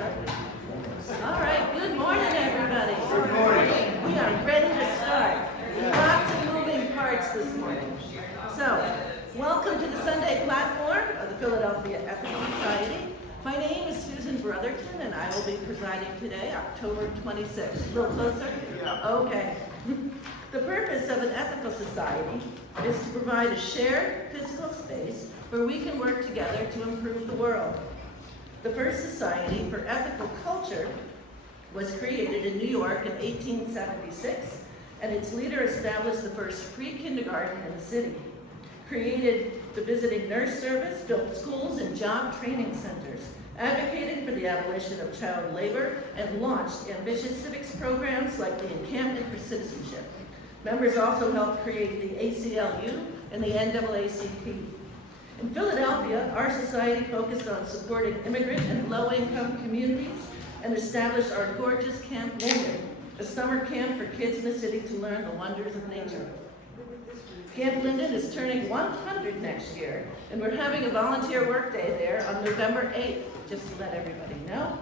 All right, good morning, everybody. Good morning. We are ready to start. Lots of moving parts this morning. So, welcome to the Sunday platform of the Philadelphia Ethical Society. My name is Susan Brotherton, and I will be presiding today, October 26th. A little closer? Yeah. Okay. The purpose of an ethical society is to provide a shared physical space where we can work together to improve the world. The first Society for Ethical Culture was created in New York in 1876, and its leader established the first pre-kindergarten in the city, created the visiting nurse service, built schools and job training centers, advocated for the abolition of child labor, and launched ambitious civics programs like the Encampment for Citizenship. Members also helped create the ACLU and the NAACP. In Philadelphia, our society focused on supporting immigrant and low-income communities and established our gorgeous Camp Linden, a summer camp for kids in the city to learn the wonders of nature. Camp Linden is turning 100 next year, and we're having a volunteer work day there on November 8th, just to let everybody know.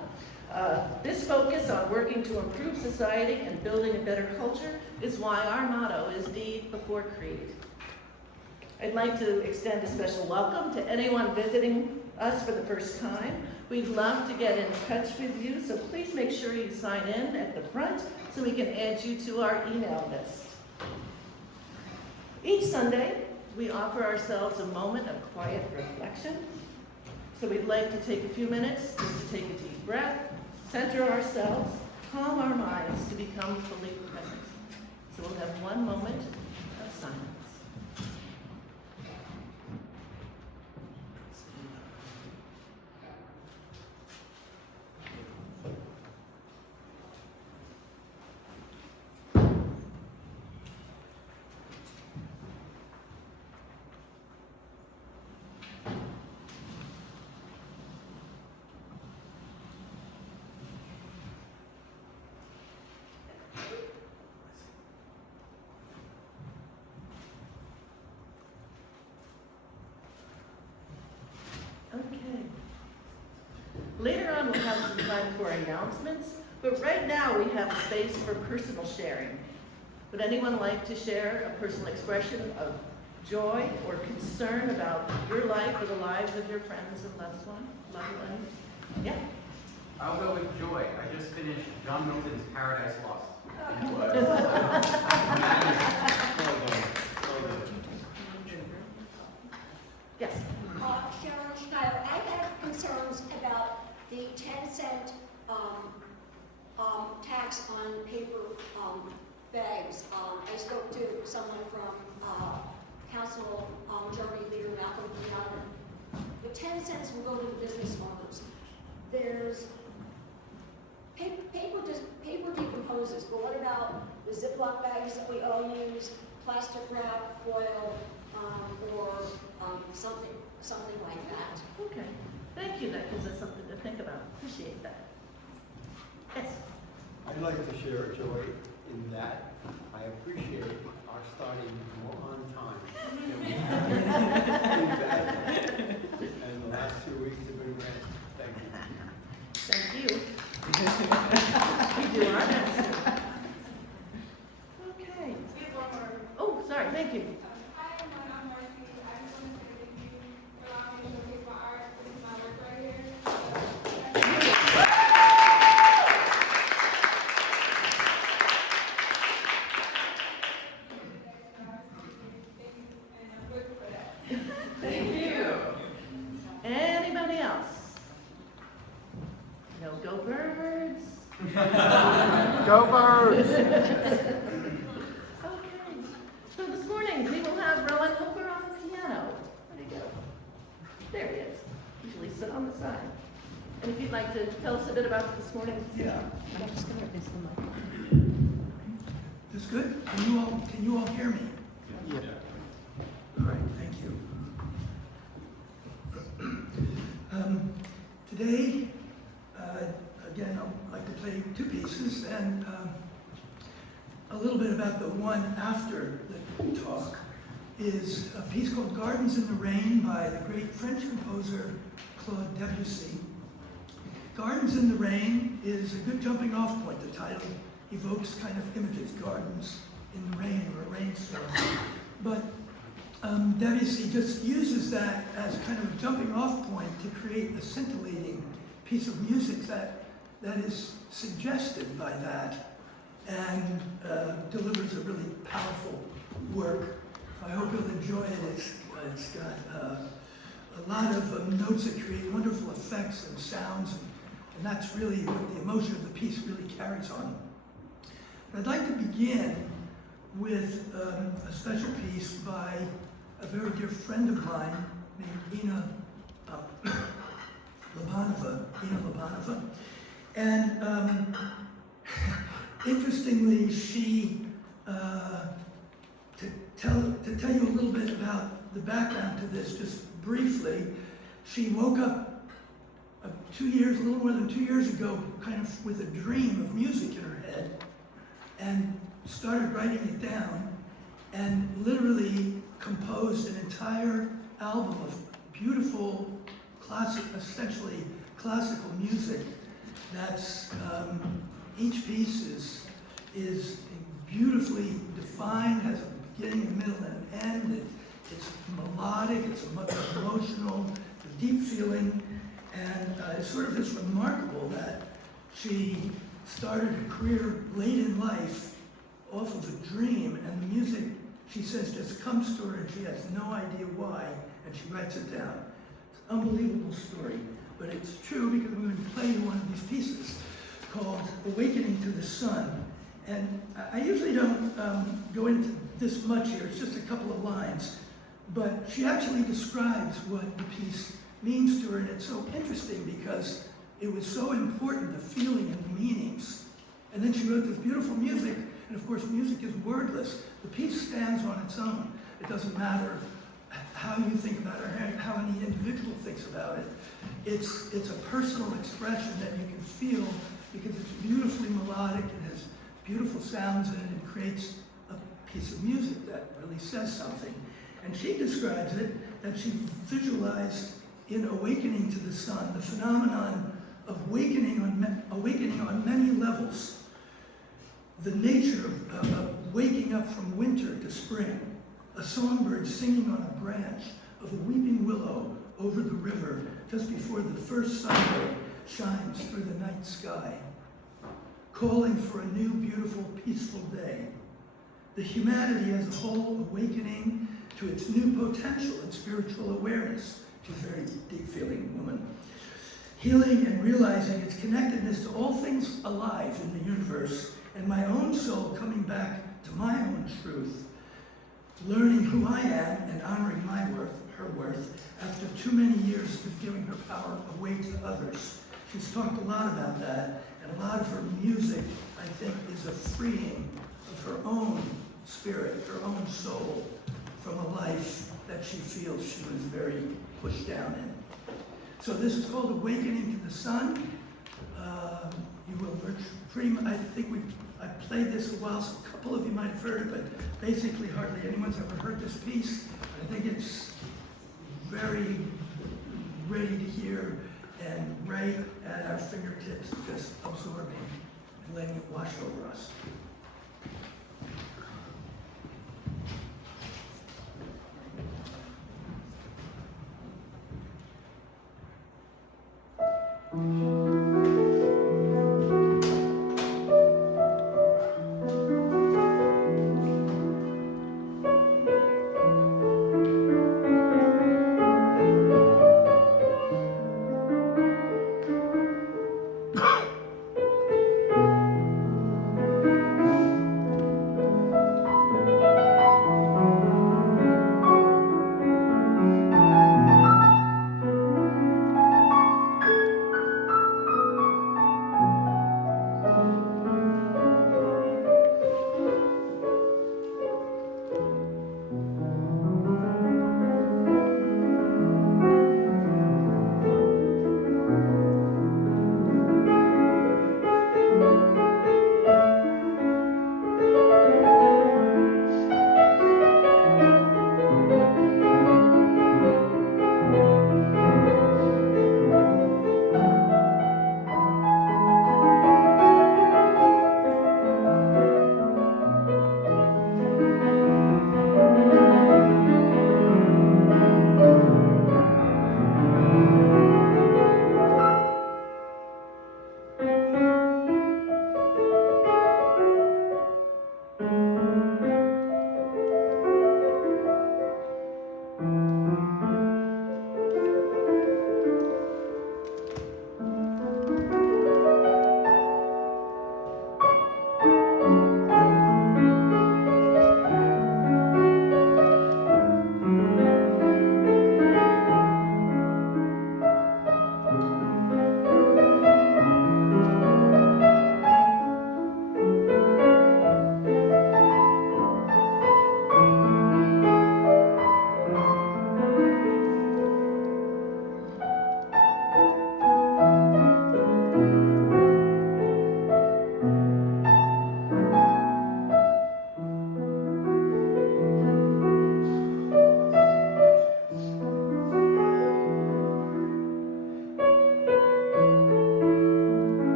This focus on working to improve society and building a better culture is why our motto is Deed Before Creed. I'd like to extend a special welcome to anyone visiting us for the first time. We'd love to get in touch with you, so please make sure you sign in at the front so we can add you to our email list. Each Sunday, we offer ourselves a moment of quiet reflection. So we'd like to take a few minutes just to take a deep breath, center ourselves, calm our minds to become fully present. So we'll have one moment of silence. Okay. Later on, we'll have some time for announcements, but right now we have a space for personal sharing. Would anyone like to share a personal expression of joy or concern about your life or the lives of your friends and loved ones? Yeah? I'll go with joy. I just finished John Milton's Paradise Lost. Yes. Sharon Schneider, I have concerns about the 10-cent tax on paper bags. I spoke to someone from Council Majority Leader Malcolm Beyond. The 10 cents will go to the business owners. There's paper decomposes, but what about the Ziploc bags that we all use, plastic wrap, foil, or something like that? Okay. Thank you. That gives us something to think about. Appreciate that. Yes. I'd like to share a joy in that I appreciate our starting more on time than we have been. And the last 2 weeks have been great. Thank you. Thank you. We do our best. Okay. Oh, sorry. Thank you. Hi, I'm Marcy. I just want to say thank you for allowing me to showcase my art. This is my work right here. Thank you. Anybody else? No, go birds. Go Birds! Okay. So this morning we will have Rowan Hooper on the piano. Where'd he go? There he is. Usually sit on the side. And if you'd like to tell us a bit about this morning. Yeah. I'm just going to miss the mic. This good? Can you all hear me? Yeah. All right, thank you. Today, again, I'd like to play two pieces and a little bit about the one after the talk is a piece called Gardens in the Rain by the great French composer Claude Debussy. Gardens in the Rain is a good jumping off point. The title evokes kind of images, gardens in the rain or a rainstorm. But Debussy just uses that as kind of a jumping off point to create a scintillating piece of music that is suggested by that and delivers a really powerful work. I hope you'll enjoy it. It's got a lot of notes that create wonderful effects and sounds, and that's really what the emotion of the piece really carries on. I'd like to begin with a special piece by a very dear friend of mine named Ina Labanova. And interestingly, she, to tell you a little bit about the background to this, just briefly, she woke up a little more than 2 years ago, kind of with a dream of music in her head, and started writing it down, and literally composed an entire album of beautiful, essentially classical music. That's each piece is beautifully defined, has a beginning, a middle, and an end. It's melodic, it's emotional, a deep feeling, and it's sort of just remarkable that she started her career late in life off of a dream, and the music, she says, just comes to her and she has no idea why, and she writes it down. It's an unbelievable story, but it's true because we're going to play one of these pieces called Awakening to the Sun. And I usually don't go into this much here, it's just a couple of lines, but she actually describes what the piece means to her, and it's so interesting because it was so important, the feeling and the meanings. And then she wrote this beautiful music, and of course music is wordless. The piece stands on its own. It doesn't matter how you think about it or how any individual thinks about it. It's a personal expression that you can feel because it's beautifully melodic, it has beautiful sounds in it, and creates a piece of music that really says something. And she describes it that she visualized in Awakening to the Sun, the phenomenon of awakening on many levels. The nature of waking up from winter to spring, a songbird singing on a branch of a weeping willow over the river just before the first sunray shines through the night sky, calling for a new, beautiful, peaceful day. The humanity as a whole awakening to its new potential and spiritual awareness. She's a very deep-feeling woman. Healing and realizing its connectedness to all things alive in the universe, and my own soul coming back to my own truth, learning who I am and honoring her worth, after too many years of giving her power away to others. She's talked a lot about that, and a lot of her music, I think, is a freeing of her own spirit, her own soul, from a life that she feels she was very pushed down in. So this is called Awakening to the Sun. You will I think I played this a while, so a couple of you might have heard it, but basically hardly anyone's ever heard this piece. I think it's very ready to hear and right at our fingertips, just absorbing and letting it wash over us.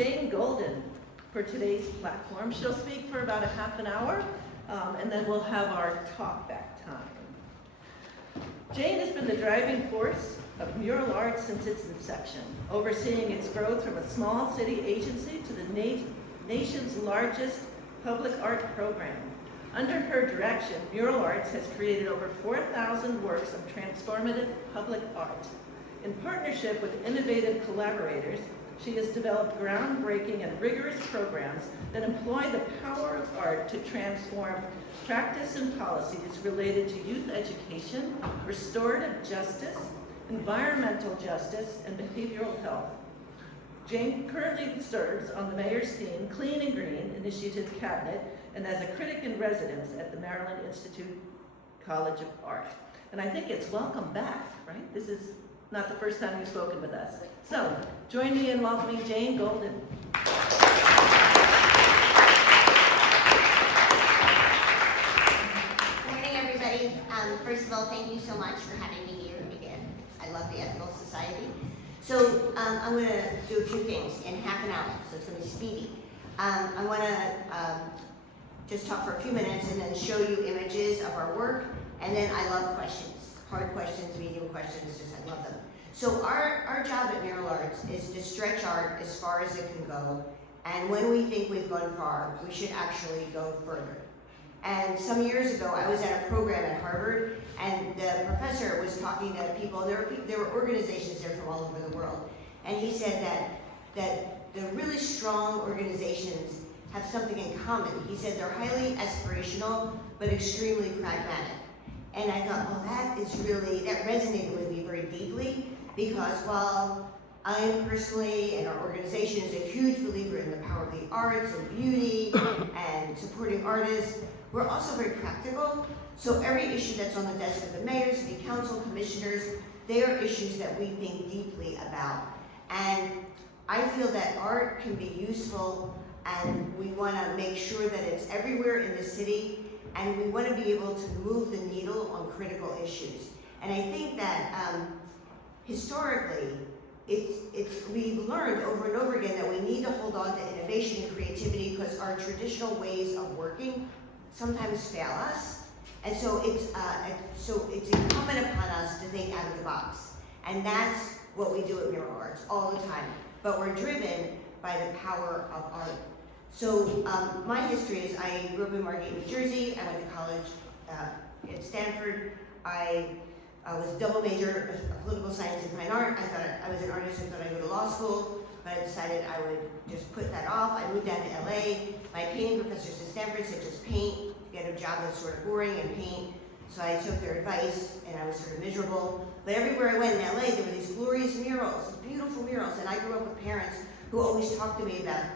Jane Golden for today's platform. She'll speak for about a half an hour, and then we'll have our talk back time. Jane has been the driving force of Mural Arts since its inception, overseeing its growth from a small city agency to the nation's largest public art program. Under her direction, Mural Arts has created over 4,000 works of transformative public art. In partnership with innovative collaborators, she has developed groundbreaking and rigorous programs that employ the power of art to transform practice and policies related to youth education, restorative justice, environmental justice, and behavioral health. Jane currently serves on the mayor's team, Clean and Green Initiative Cabinet, and as a critic in residence at the Maryland Institute College of Art. And I think it's welcome back, right? This is not the first time you've spoken with us. So, join me in welcoming Jane Golden. Morning, everybody. First of all, thank you so much for having me here again. I love the Ethical Society. So I'm going to do a few things in half an hour, so it's going to be speedy. I want to just talk for a few minutes and then show you images of our work, and then I love questions. Hard questions, medium questions, just I love them. So our job at Mural Arts is to stretch art as far as it can go, and when we think we've gone far, we should actually go further. And some years ago, I was at a program at Harvard, and the professor was talking to people. There were organizations there from all over the world, and he said that the really strong organizations have something in common. He said they're highly aspirational, but extremely pragmatic. And I thought, well, that resonated with me very deeply, because while I am personally, and our organization is a huge believer in the power of the arts and beauty and supporting artists, we're also very practical. So every issue that's on the desk of the mayor, city council, commissioners, they are issues that we think deeply about. And I feel that art can be useful, and we want to make sure that it's everywhere in the city, and we want to be able to move the needle on critical issues. And I think that historically, we've learned over and over again that we need to hold on to innovation and creativity, because our traditional ways of working sometimes fail us. And so it's incumbent upon us to think out of the box. And that's what we do at Mural Arts all the time. But we're driven by the power of art. So my history is I grew up in Margate, New Jersey. I went to college at Stanford. I was a double major of political science and fine art. I thought I was an artist. I thought I'd go to law school, but I decided I would just put that off. I moved down to LA. My painting professors at Stanford said just paint, get a job that's sort of boring and paint. So I took their advice, and I was sort of miserable. But everywhere I went in LA, there were these glorious murals, these beautiful murals. And I grew up with parents who always talked to me about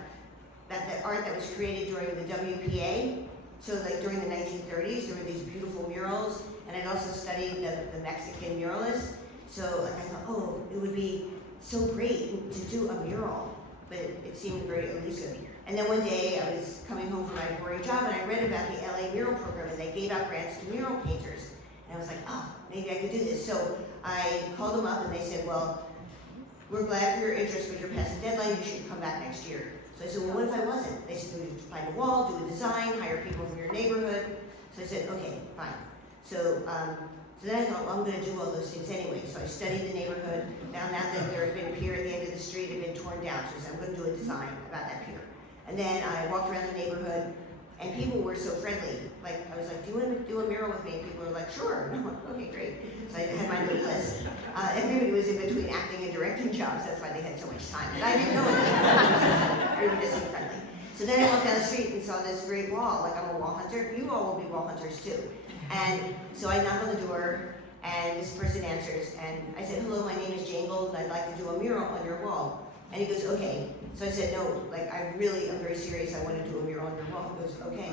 the art that was created during the WPA. So like during the 1930s, there were these beautiful murals. And I'd also studied the Mexican muralists. So like I thought, oh, it would be so great to do a mural. But it seemed very elusive. And then one day I was coming home from my boring job, and I read about the LA Mural Program, and they gave out grants to mural painters. And I was like, oh, maybe I could do this. So I called them up, and they said, well, we're glad for your interest, but you're past the deadline. You should come back next year. So I said, well, what if I wasn't? They said, we would find a wall, do a design, hire people from your neighborhood. So I said, okay, fine. So then I thought, well, I'm going to do all those things anyway. So I studied the neighborhood, found out that there had been a pier at the end of the street had been torn down. So I said, I'm going to do a design about that pier. And then I walked around the neighborhood, and people were so friendly. Like, I was like, do you want to do a mural with me? And people were like, sure. And I'm like, okay, great. So I had my little list. Everybody was in between acting and directing jobs. That's why they had so much time. And I didn't know anything. They were just so friendly. So then I walked down the street and saw this great wall. Like, I'm a wall hunter. You all will be wall hunters too. And so I knock on the door, and this person answers. And I said, hello, my name is Jane Gold, and I'd like to do a mural on your wall. And he goes, okay. So I said, no, like, I really am very serious. I want to do a mural on your wall. He goes, okay.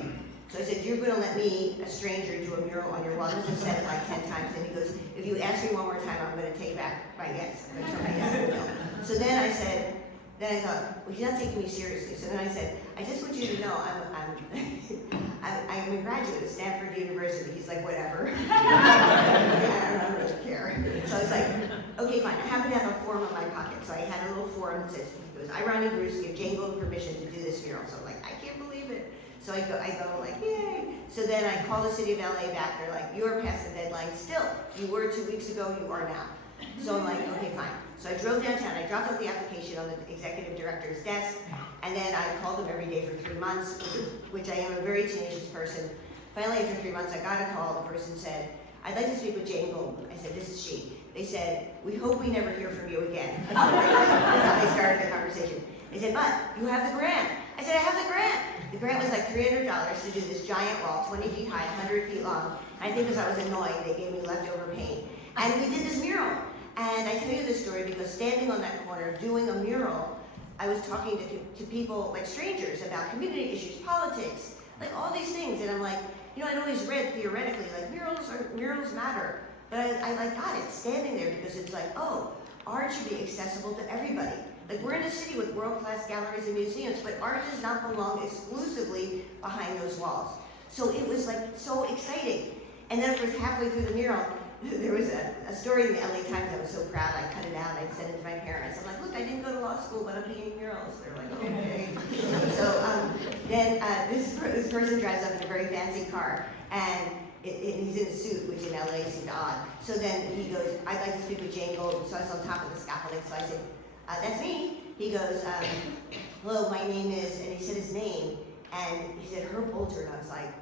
So I said, you're going to let me, a stranger, do a mural on your wall? I must have said it like 10 times. And he goes, if you ask me one more time, I'm going to take back my yes. I'm going to turn my yes into no. So then I thought, well, he's not taking me seriously. So then I said, I just want you to know I'm a graduate of Stanford University. He's like, whatever. I don't really care. So I was like, okay, fine. I happen to have a form in my pocket. So I had a little form that says, goes, I, Ronnie Bruce, give Jane Gold permission to do this mural. So I'm like, I can't believe it. So I go like, yay. So then I call the city of LA back. They're like, you are past the deadline still. You were 2 weeks ago, you are now. So I'm like, okay, fine. So I drove downtown, I dropped off the application on the executive director's desk, and then I called them every day for 3 months, which I am a very tenacious person. Finally, after 3 months, I got a call. The person said, I'd like to speak with Jane Gold. I said, this is she. They said, we hope we never hear from you again. That's how they started the conversation. They said, but you have the grant. I said, I have the grant. The grant was like $300 to do this giant wall, 20 feet high, 100 feet long. And I think because I was annoying, they gave me leftover paint. And we did this mural. And I tell you this story because standing on that corner doing a mural, I was talking to people, like strangers, about community issues, politics, like all these things. And I'm like, you know, I'd always read theoretically, like murals matter. But I like got it standing there because it's like, oh, art should be accessible to everybody. Like we're in a city with world-class galleries and museums, but art does not belong exclusively behind those walls. So it was like so exciting. And then of course halfway through the mural, there was a story in the LA Times. I was so proud. I cut it out. I sent it to my parents. I'm like, look, I didn't go to law school, but I'm painting murals. They're like, okay. So then this person drives up in a very fancy car, and he's in a suit, which in LA seemed odd. So then he goes, I'd like to speak with Jane Gold. So I was on top of the scaffolding. So I said, that's me. He goes, hello, my name is, and he said his name, and he said, Herb Bolter. And I was like,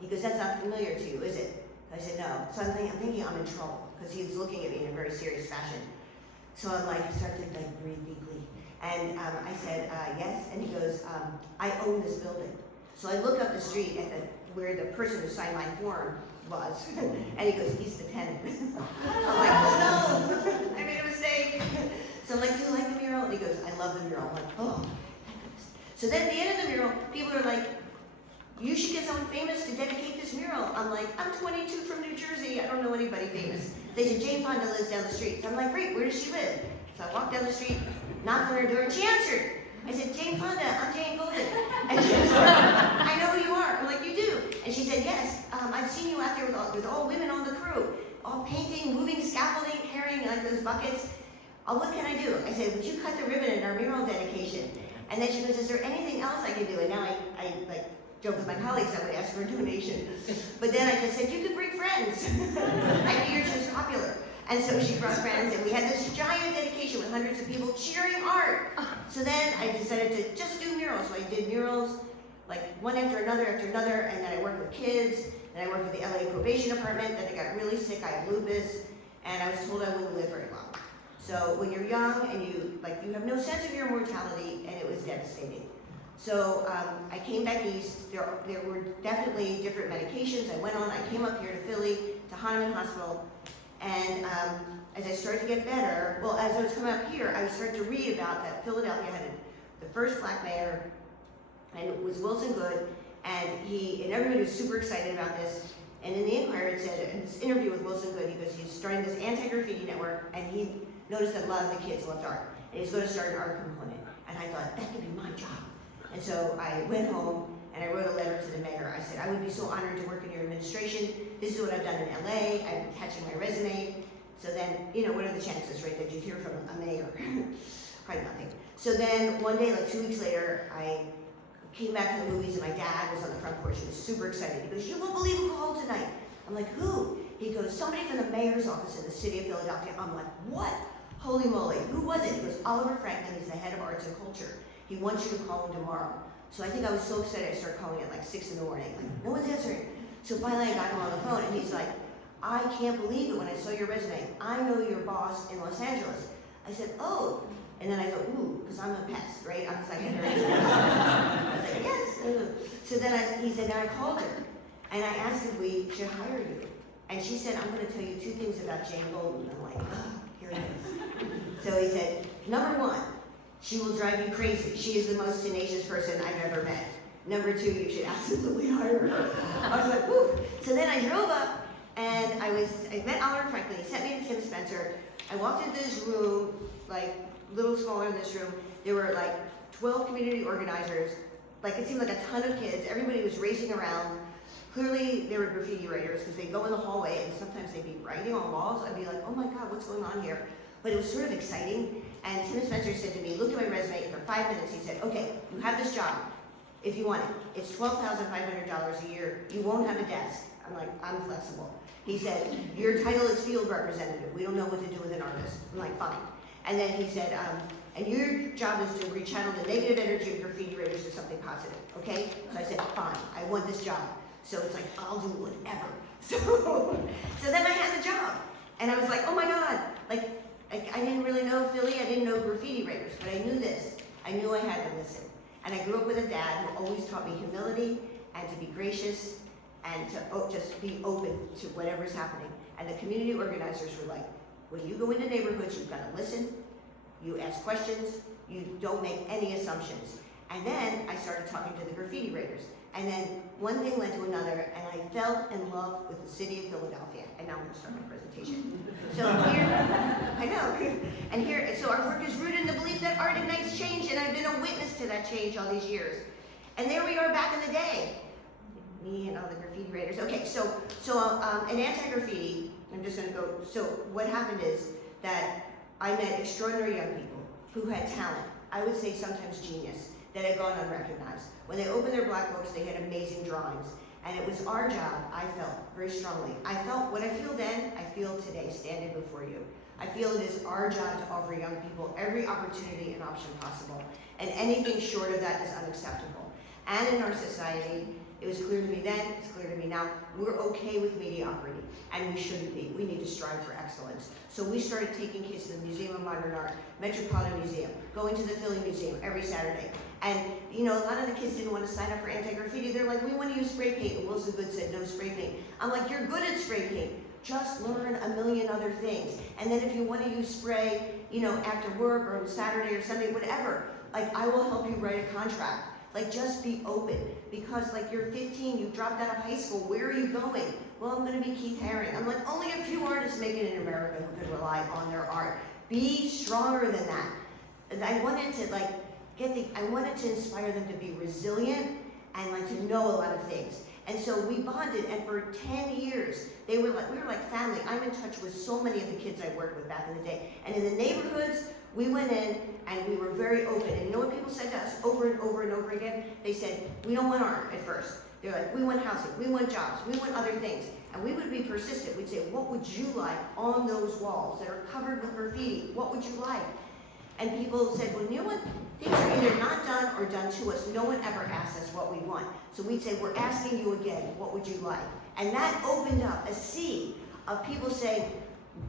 he goes, that's not familiar to you, is it? I said, no. So I'm thinking I'm in trouble because he was looking at me in a very serious fashion. So I'm like, I start to like breathe deeply. And I said, yes. And he goes, I own this building. So I look up the street at where the person who signed my form was. And he goes, he's the tenant. I'm like, oh no, I made a mistake. So I'm like, do you like the mural? And he goes, I love the mural. I'm like, oh, thank goodness. So then at the end of the mural, people are like, you should get someone famous to dedicate this mural. I'm like, I'm 22 from New Jersey. I don't know anybody famous. They said, Jane Fonda lives down the street. So I'm like, great, where does she live? So I walked down the street, knocked on her door, and she answered. I said, Jane Fonda, I'm Jane Golden. And she said, I know who you are. I'm like, you do? And she said, yes, I've seen you out there with all women on the crew, all painting, moving, scaffolding, carrying like those buckets. What can I do? I said, would you cut the ribbon in our mural dedication? And then she goes, is there anything else I can do? And now I like, joke with my colleagues, I would ask for a donation. But then I just said, you could bring friends. I figured she was popular. And so she brought friends, and we had this giant dedication with hundreds of people cheering art. So then I decided to just do murals. So I did murals, like one after another, and then I worked with kids, and I worked with the LA probation department, then I got really sick, I had lupus, and I was told I wouldn't live very long. So when you're young, and you have no sense of your mortality, and it was devastating. So I came back east. There were definitely different medications I went on. I came up here to Philly, to Hahnemann Hospital, and as I started to get better, well, as I was coming up here, I started to read about that Philadelphia had the first black mayor, and it was Wilson Good, and everybody was super excited about this. And in the Inquirer, it said, in this interview with Wilson Good, he goes, he's starting this anti-graffiti network, and he noticed that a lot of the kids loved art, and he's going to start an art component. And I thought, that could be my job. And so I went home and I wrote a letter to the mayor. I said, I would be so honored to work in your administration. This is what I've done in LA. I'm attaching my resume. So then, what are the chances, right, that you hear from a mayor? Probably nothing. So then one day, like 2 weeks later, I came back to the movies and my dad was on the front porch. He was super excited. He goes, you won't believe who called tonight. I'm like, who? He goes, somebody from the mayor's office in the city of Philadelphia. I'm like, what? Holy moly, who was it? He goes, Oliver Franklin. He's the head of arts and culture. He wants you to call him tomorrow. So I think I was so excited I started calling at like 6 in the morning. Like, no one's answering. So finally I got him on the phone and he's like, I can't believe it when I saw your resume. I know your boss in Los Angeles. I said, oh. And then I go, ooh, because I'm a pest, right? I'm psychiatrist. I was like, yes. So then he said, then I called her and I asked if we should hire you. And she said, I'm going to tell you 2 things about Jane Golden. I'm like, oh, here it is. So he said, number 1, she will drive you crazy. She is the most tenacious person I've ever met. Number 2, you should absolutely hire her. I was like, whew. So then I drove up and I met Oliver Franklin. He sent me to Tim Spencer. I walked into this room, like a little smaller than this room. There were like 12 community organizers. Like it seemed like a ton of kids. Everybody was racing around. Clearly they were graffiti writers because they'd go in the hallway and sometimes they'd be writing on walls. I'd be like, oh my God, what's going on here? But it was sort of exciting. And Tim Spencer said to me, he looked at my resume for 5 minutes, he said, okay, you have this job, if you want it. It's $12,500 a year, you won't have a desk. I'm like, I'm flexible. He said, your title is field representative, we don't know what to do with an artist. I'm like, fine. And then he said, and your job is to rechannel the negative energy of graffiti writers to something positive, okay? So I said, fine, I want this job. So it's like, I'll do whatever. So then I had the job. And I was like, oh my God, like, I didn't really know Philly, I didn't know graffiti writers, but I knew this. I knew I had to listen. And I grew up with a dad who always taught me humility and to be gracious and to just be open to whatever's happening. And the community organizers were like, when you go into neighborhoods, you've got to listen, you ask questions, you don't make any assumptions. And then I started talking to the graffiti writers. And then one thing led to another, and I fell in love with the city of Philadelphia. And now I'm going to start my presentation. So here, I know, and here, so our work is rooted in the belief that art ignites change, and I've been a witness to that change all these years. And there we are back in the day. Me and all the graffiti writers. Okay, so in anti-graffiti, I'm just going to go, so what happened is that I met extraordinary young people who had talent, I would say sometimes genius, that had gone unrecognized. When they opened their black books, they had amazing drawings. And it was our job, I felt very strongly. I felt what I feel then, I feel today, standing before you. I feel it is our job to offer young people every opportunity and option possible. And anything short of that is unacceptable. And in our society, it was clear to me then, it's clear to me now, we're okay with mediocrity, and we shouldn't be. We need to strive for excellence. So we started taking kids to the Museum of Modern Art, Metropolitan Museum, going to the Philly Museum every Saturday. And you know, a lot of the kids didn't want to sign up for anti-graffiti. They're like, we want to use spray paint. And Wilson Good said, no spray paint. I'm like, you're good at spray paint. Just learn a million other things. And then if you want to use spray, you know, after work or on Saturday or Sunday, whatever, like I will help you write a contract. Like just be open, because like you're 15, you dropped out of high school, where are you going? Well, I'm gonna be Keith Haring. I'm like, only a few artists make it in America who could rely on their art. Be stronger than that. And I wanted to like I wanted to inspire them to be resilient and like to know a lot of things. And so we bonded, and for 10 years, we were like family. I'm in touch with so many of the kids I worked with back in the day. And in the neighborhoods, we went in and we were very open. And you know what people said to us over and over and over again? They said, we don't want art at first. They're like, we want housing, we want jobs, we want other things. And we would be persistent. We'd say, what would you like on those walls that are covered with graffiti? What would you like? And people said, well, you know what? Things are either not done or done to us. No one ever asks us what we want. So we'd say, we're asking you again, what would you like? And that opened up a sea of people saying,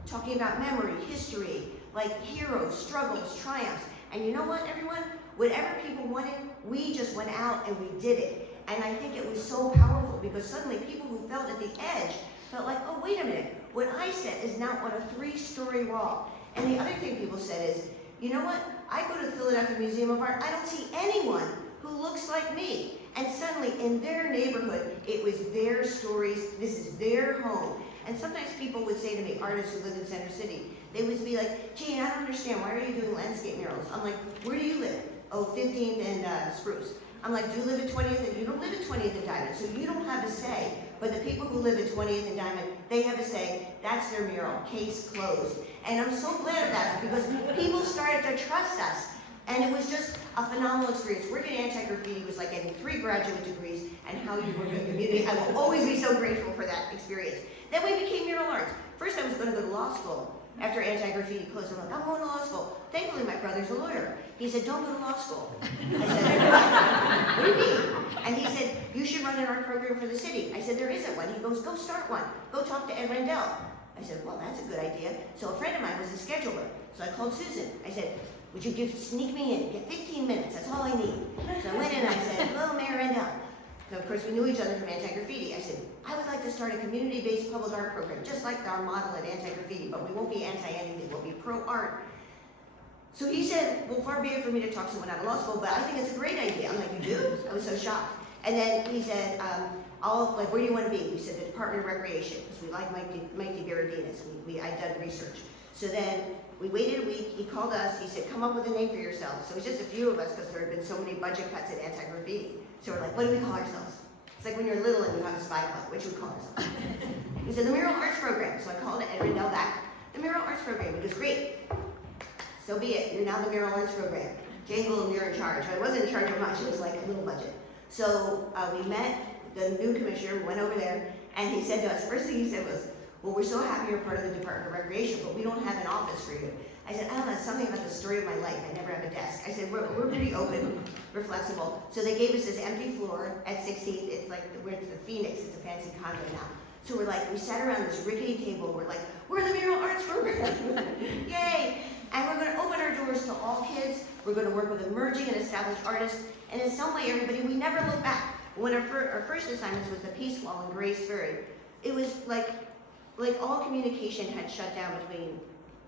talking about memory, history, like heroes, struggles, triumphs. And you know what, everyone? Whatever people wanted, we just went out and we did it. And I think it was so powerful because suddenly people who felt at the edge felt like, oh, wait a minute. What I said is now on a 3-story wall. And the other thing people said is, you know what? I go to the Philadelphia Museum of Art, I don't see anyone who looks like me. And suddenly in their neighborhood, it was their stories, this is their home. And sometimes people would say to me, artists who live in Center City, they would be like, Jane, I don't understand, why are you doing landscape murals? I'm like, where do you live? Oh, 15th and Spruce. I'm like, do you live at 20th? And you don't live at 20th and Diamond, so you don't have a say. But the people who live at 20th and Diamond, they have a say. That's their mural, case closed. And I'm so glad of that because people started to trust us. And it was just a phenomenal experience. Working at anti-graffiti was like getting 3 graduate degrees and how you work in the community. I will always be so grateful for that experience. Then we became Mural Arts. First I was going to go to law school. After anti-graffiti closed, I'm like, I'm going to law school. Thankfully, my brother's a lawyer. He said, don't go to law school. I said, what do you mean? And he said, you should run an art program for the city. I said, there isn't one. He goes, go start one. Go talk to Ed Rendell. I said, well, that's a good idea. So a friend of mine was a scheduler. So I called Susan. I said, would you sneak me in? Get 15 minutes. That's all I need. So I went in and I said, hello, Mayor Rendell. So of course, we knew each other from anti-graffiti. I said, I would like to start a community-based public art program, just like our model at anti-graffiti, but we won't be anti-anything, we'll be pro-art. So he said, well, far be it for me to talk someone out of law school, but I think it's a great idea. I'm like, you do? I was so shocked. And then he said, where do you want to be? We said, the Department of Recreation, because we like Mike DeBerardinis. I'd done research. So then we waited a week, he called us, he said, come up with a name for yourselves. So it was just a few of us, because there had been so many budget cuts at anti-graffiti. So we're like, what do we call ourselves? It's like when you're little and you have a spy club, what should we call ourselves? He said, the Mural Arts Program. So I called Ed Rendell back. The Mural Arts Program, he goes, great. So be it. You're now the Mural Arts Program. Jangle, you're in charge. I wasn't in charge of much. It was like a little budget. So we met the new commissioner, went over there, and he said to us, first thing he said was, well, we're so happy you're part of the Department of Recreation, but we don't have an office for you. I said, I don't know, it's something about the story of my life. I never have a desk. I said, we're pretty open, we're flexible. So they gave us this empty floor at 16th. It's like where it's the Phoenix. It's a fancy condo now. So we're like, we sat around this rickety table. We're like, we're the Mural Arts Program. Yay! And we're going to open our doors to all kids. We're going to work with emerging and established artists. And in some way, everybody, we never look back. When our first assignments was the Peace Wall in Grace Ferry, it was like all communication had shut down between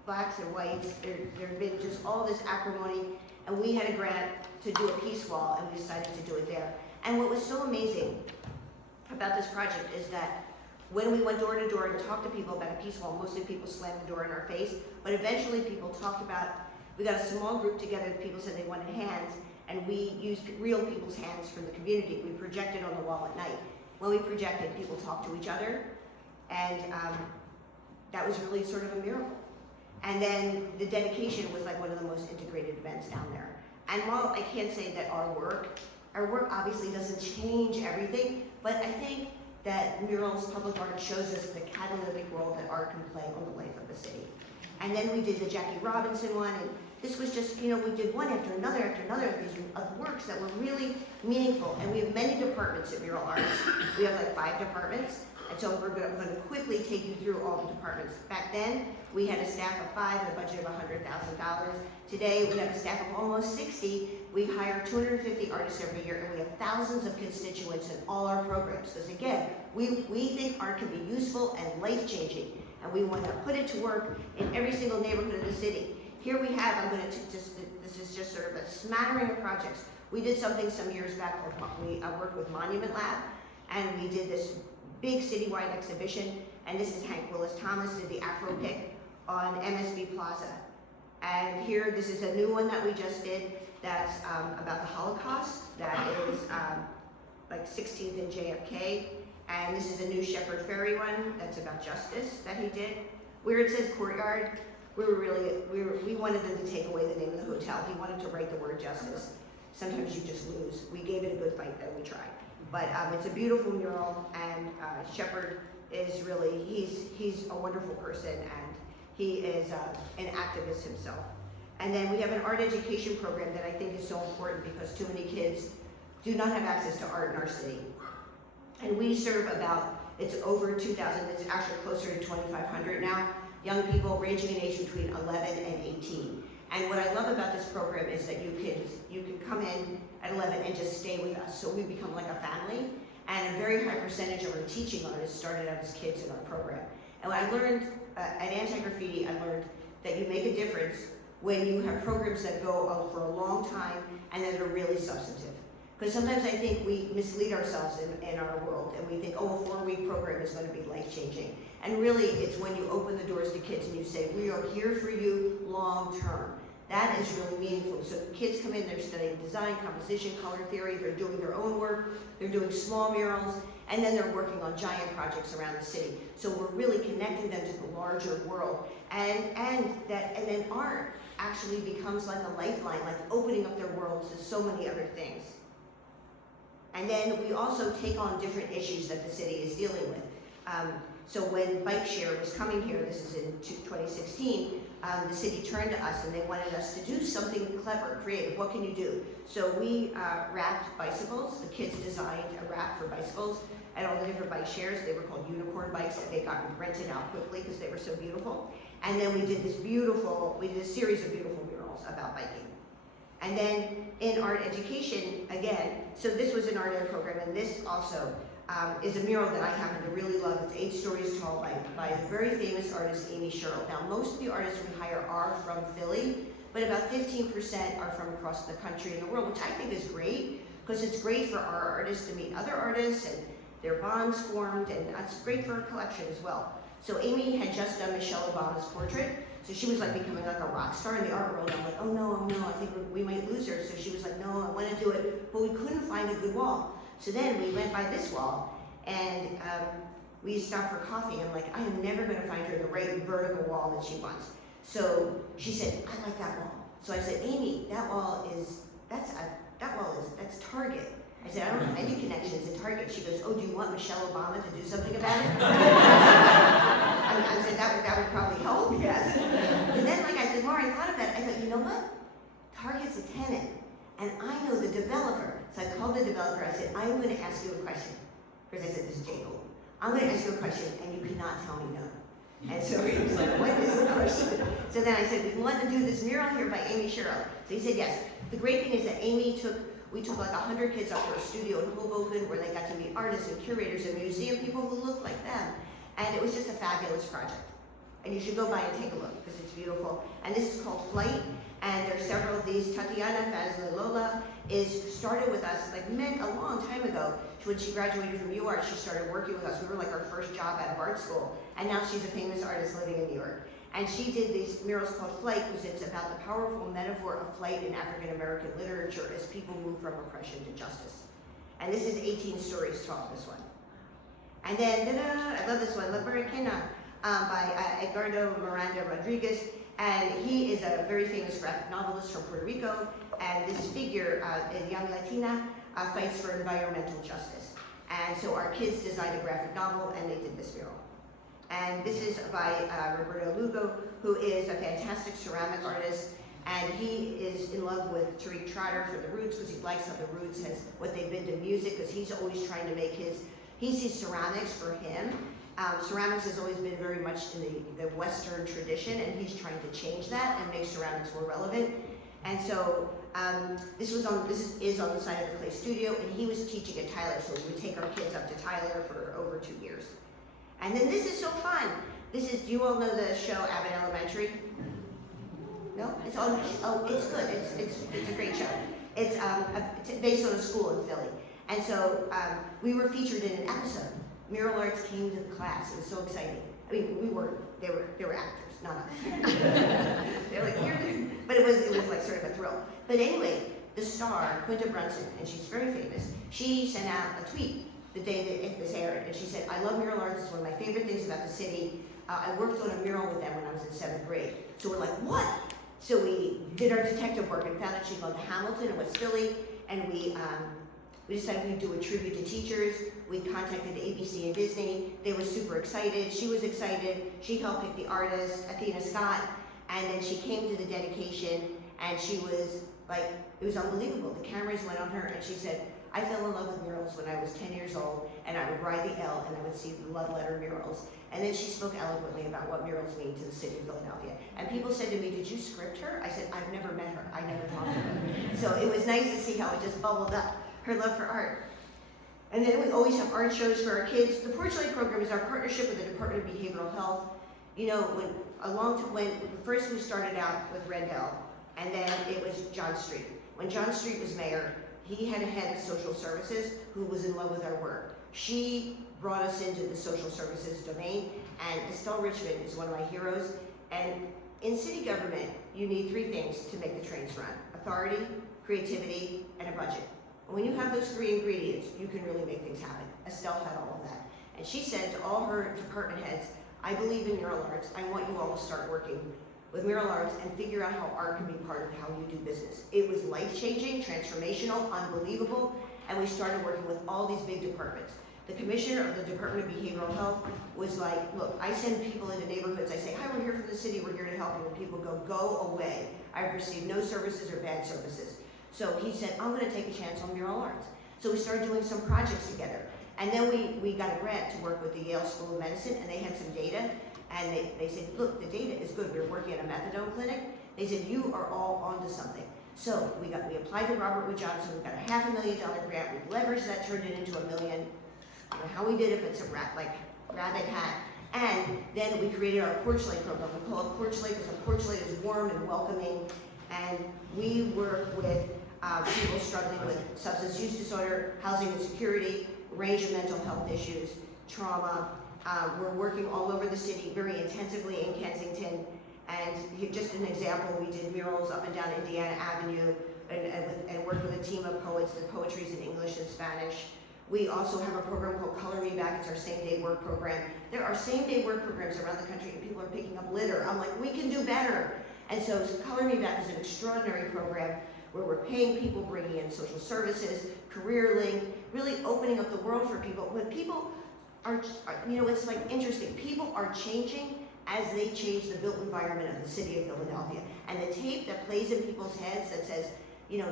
blacks and whites. There had been just all this acrimony, and we had a grant to do a peace wall, and we decided to do it there. And what was so amazing about this project is that when we went door to door and talked to people about a peace wall, mostly people slammed the door in our face, but eventually people talked about, we got a small group together, people said they wanted hands, and we used real people's hands from the community. We projected on the wall at night. When we projected, people talked to each other, and that was really sort of a miracle. And then the dedication was like one of the most integrated events down there. And while I can't say that our work obviously doesn't change everything, but I think that murals, public art, shows us the catalytic role that art can play on the life of the city. And then we did the Jackie Robinson one, and this was just, we did one after another of these works that were really meaningful. And we have many departments at Mural Arts. We have like 5 departments. And so we're going to quickly take you through all the departments. Back then, we had a staff of 5, a budget of $100,000. Today, we have a staff of almost 60. We hire 250 artists every year, and we have thousands of constituents in all our programs. Because again, we think art can be useful and life-changing, and we want to put it to work in every single neighborhood of the city. Here we have, this is just sort of a smattering of projects. We did something some years back called, I worked with Monument Lab, and we did this big citywide exhibition, and this is Hank Willis Thomas did the Afro Pick on MSB Plaza. And here, this is a new one that we just did that's about the Holocaust. That is like 16th and JFK. And this is a new Shepherd Ferry one that's about justice that he did. Where it says courtyard, we wanted them to take away the name of the hotel. He wanted to write the word justice. Sometimes you just lose. We gave it a good fight though, we tried. But it's a beautiful mural, and Shepherd is really, he's a wonderful person, and he is an activist himself. And then we have an art education program that I think is so important because too many kids do not have access to art in our city. And we serve it's over 2,000, it's actually closer to 2,500 now, young people ranging in age between 11 and 18. And what I love about this program is that you can come in at 11 and just stay with us. So we become like a family, and a very high percentage of our teaching artists started out as kids in our program. And I learned at Anti-Graffiti, I learned that you make a difference when you have programs that go on for a long time and that are really substantive. Because sometimes I think we mislead ourselves in our world, and we think, oh, a 4-week program is going to be life-changing. And really, it's when you open the doors to kids and you say, we are here for you long-term. That is really meaningful. So kids come in, they're studying design, composition, color theory, they're doing their own work, they're doing small murals, and then they're working on giant projects around the city. So we're really connecting them to the larger world. And then art actually becomes like a lifeline, like opening up their worlds to so many other things. And then we also take on different issues that the city is dealing with. So when Bike Share was coming here, this is in 2016, the city turned to us and they wanted us to do something clever, creative. What can you do? So we wrapped bicycles. The kids designed a wrap for bicycles at all the different bike shares. They were called unicorn bikes, and they got rented out quickly because they were so beautiful. And then we did a series of beautiful murals about biking. And then in art education, again, so this was an art ed program, and this also is a mural that I happen to really love. It's 8 stories tall by the very famous artist Amy Sherrill. Now, most of the artists we hire are from Philly, but about 15% are from across the country and the world, which I think is great, because it's great for our artists to meet other artists, and their bonds formed, and it's great for our collection as well. So Amy had just done Michelle Obama's portrait, so she was like becoming like a rock star in the art world. I'm like, oh no, I think we might lose her. So she was like, no, I want to do it, but we couldn't find a good wall. So then we went by this wall, and we stopped for coffee. I'm like, I am never going to find her the right vertical wall that she wants. So she said, I like that wall. So I said, Amy, that's Target. I said, I don't have any connections in Target. She goes, oh, do you want Michelle Obama to do something about it? I said, that would probably help, yes. And then, the more I thought about it, I thought, you know what? Target's a tenant, and I know the developer. So I called the developer, I said, I'm going to ask you a question. Because I said, this is Jay Gould. I'm going to ask you a question, and you cannot tell me no. And so he was like, what is the question? So then I said, we want to do this mural here by Amy Sherrill. So he said, yes. The great thing is that we took 100 kids up to a studio in Hoboken where they got to meet artists and curators and museum people who looked like them. And it was just a fabulous project. And you should go by and take a look because it's beautiful. And this is called Flight. And there are several of these. Tatiana Fazlilola started with us a long time ago. When she graduated from UArt, she started working with us. We were like her first job out of art school. And now she's a famous artist living in New York. And she did these murals called Flight because it's about the powerful metaphor of flight in African American literature as people move from oppression to justice. And this is 18 stories tall, this one. And then, I love this one, La Barricana by Edgardo Miranda Rodriguez. And he is a very famous graphic novelist from Puerto Rico. And this figure, a young Latina, fights for environmental justice. And so our kids designed a graphic novel and they did this mural. And this is by Roberto Lugo, who is a fantastic ceramic artist. And he is in love with Tariq Trotter for the roots because he likes how the roots has what they've been to music because he's always trying to make he sees ceramics for him. Ceramics has always been very much in the Western tradition, and he's trying to change that and make ceramics more relevant. And so this is on the side of the Clay Studio, and he was teaching at Tyler, so we would take our kids up to Tyler for over 2 years. And then this is so fun. Do you all know the show Abbott Elementary? No? It's good. It's a great show. It's based on a school in Philly. And so we were featured in an episode. Mural Arts came to the class. It was so exciting. I mean, they were actors, not us. They're like, here. But it was like sort of a thrill. But anyway, the star, Quinta Brunson, and she's very famous, she sent out a tweet the day that this aired, and she said, I love Mural Arts, it's one of my favorite things about the city. I worked on a mural with them when I was in 7th grade. So we're like, what? So we did our detective work and found out she'd gone to Hamilton and West Philly, and we decided we'd do a tribute to teachers. We contacted ABC and Disney. They were super excited. She was excited. She helped pick the artist, Athena Scott, and then she came to the dedication, and she was like, it was unbelievable. The cameras went on her, and she said, I fell in love with murals when I was 10 years old, and I would ride the L, and I would see the love letter murals. And then she spoke eloquently about what murals mean to the city of Philadelphia. And people said to me, did you script her? I said, I've never met her. I never talked to her. So it was nice to see how it just bubbled up, her love for art. And then we always have art shows for our kids. The Porch Light program is our partnership with the Department of Behavioral Health. You know, when first we started out with Rendell, and then it was John Street. When John Street was mayor, he had a head of social services who was in love with our work. She brought us into the social services domain, and Estelle Richmond is one of my heroes. And in city government, you need 3 things to make the trains run: authority, creativity, and a budget. And when you have those 3 ingredients, you can really make things happen. Estelle had all of that. And she said to all her department heads, I believe in mural arts. I want you all to start working with mural arts and figure out how art can be part of how you do business. It was life-changing, transformational, unbelievable, and we started working with all these big departments. The commissioner of the Department of Behavioral Health was like, look, I send people into neighborhoods, I say, hi, we're here from the city, we're here to help you, and people go away. I've received no services or bad services. So he said, I'm gonna take a chance on mural arts. So we started doing some projects together. And then we got a grant to work with the Yale School of Medicine, and they had some data. And they said, look, the data is good. We're working at a methadone clinic. They said, you are all onto something. So we applied to Robert Wood Johnson. We got a $500,000 grant. We leveraged that, turned it into $1 million. I don't know how we did it, but it's a rabbit hat. And then we created our Porch Light program. We call it Porch Light because the porch light is warm and welcoming. And we work with people struggling with substance use disorder, housing insecurity, range of mental health issues, trauma. We're working all over the city very intensively in Kensington. And just an example, we did murals up and down Indiana Avenue and worked with a team of poets. The poetry's in English and Spanish. We also have a program called Color Me Back. It's our same-day work program. There are same-day work programs around the country, and people are picking up litter. I'm like, we can do better. And so Color Me Back is an extraordinary program where we're paying people, bringing in social services, career link, really opening up the world for people. When people are, it's like interesting. People are changing as they change the built environment of the city of Philadelphia. And the tape that plays in people's heads that says,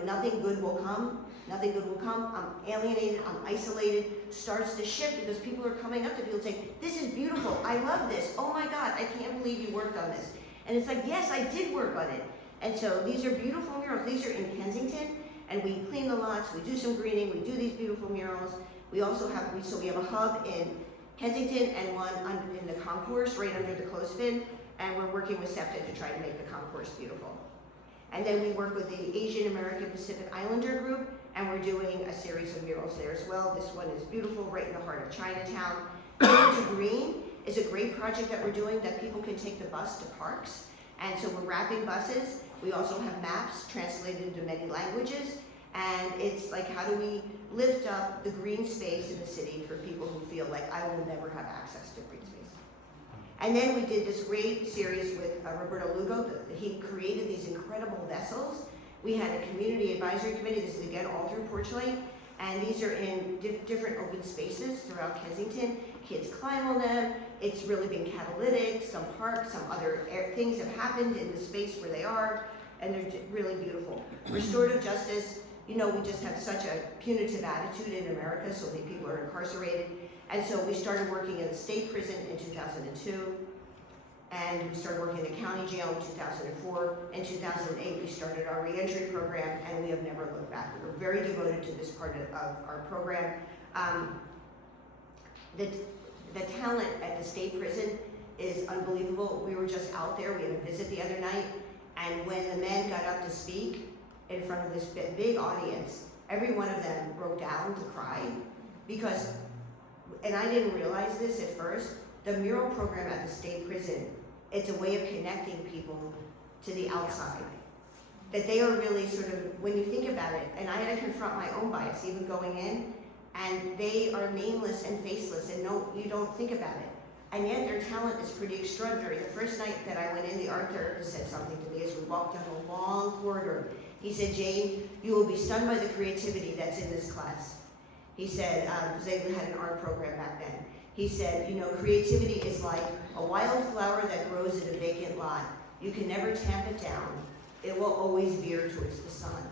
nothing good will come, I'm alienated, I'm isolated, starts to shift because people are coming up to people and saying, this is beautiful, I love this, oh my God, I can't believe you worked on this. And it's like, yes, I did work on it. And so these are beautiful murals. These are in Kensington, and we clean the lots, we do some greening, we do these beautiful murals. We also have, we have a hub in Kensington and one in the concourse right under the clothespin, and we're working with SEPTA to try to make the concourse beautiful. And then we work with the Asian American Pacific Islander group, and we're doing a series of murals there as well. This one is beautiful, right in the heart of Chinatown. Getting to Green is a great project that we're doing that people can take the bus to parks. And so we're wrapping buses. We also have maps translated into many languages. And it's like, how do we lift up the green space in the city for people who feel like I will never have access to green space? And then we did this great series with Roberto Lugo. He created these incredible vessels. We had a community advisory committee. This is again all through Porchlight. And these are in different open spaces throughout Kensington. Kids climb on them. It's really been catalytic. Some parks, some other things have happened in the space where they are, and they're really beautiful. Restorative justice, we just have such a punitive attitude in America, so many people are incarcerated. And so we started working in the state prison in 2002, and we started working in the county jail in 2004. In 2008, we started our reentry program, and we have never looked back. We're very devoted to this part of our program. The talent at the state prison is unbelievable. We were just out there. We had a visit the other night, and when the men got up to speak in front of this big audience, every one of them broke down to cry because, and I didn't realize this at first, the mural program at the state prison, it's a way of connecting people to the outside. That they are really sort of, when you think about it, and I had to confront my own bias even going in, and they are nameless and faceless, and you don't think about it. And yet their talent is pretty extraordinary. The first night that I went in, the art therapist said something to me as we walked down a long corridor. He said, Jane, you will be stunned by the creativity that's in this class. He said, because they had an art program back then. He said, creativity is like a wildflower that grows in a vacant lot. You can never tamp it down. It will always veer towards the sun.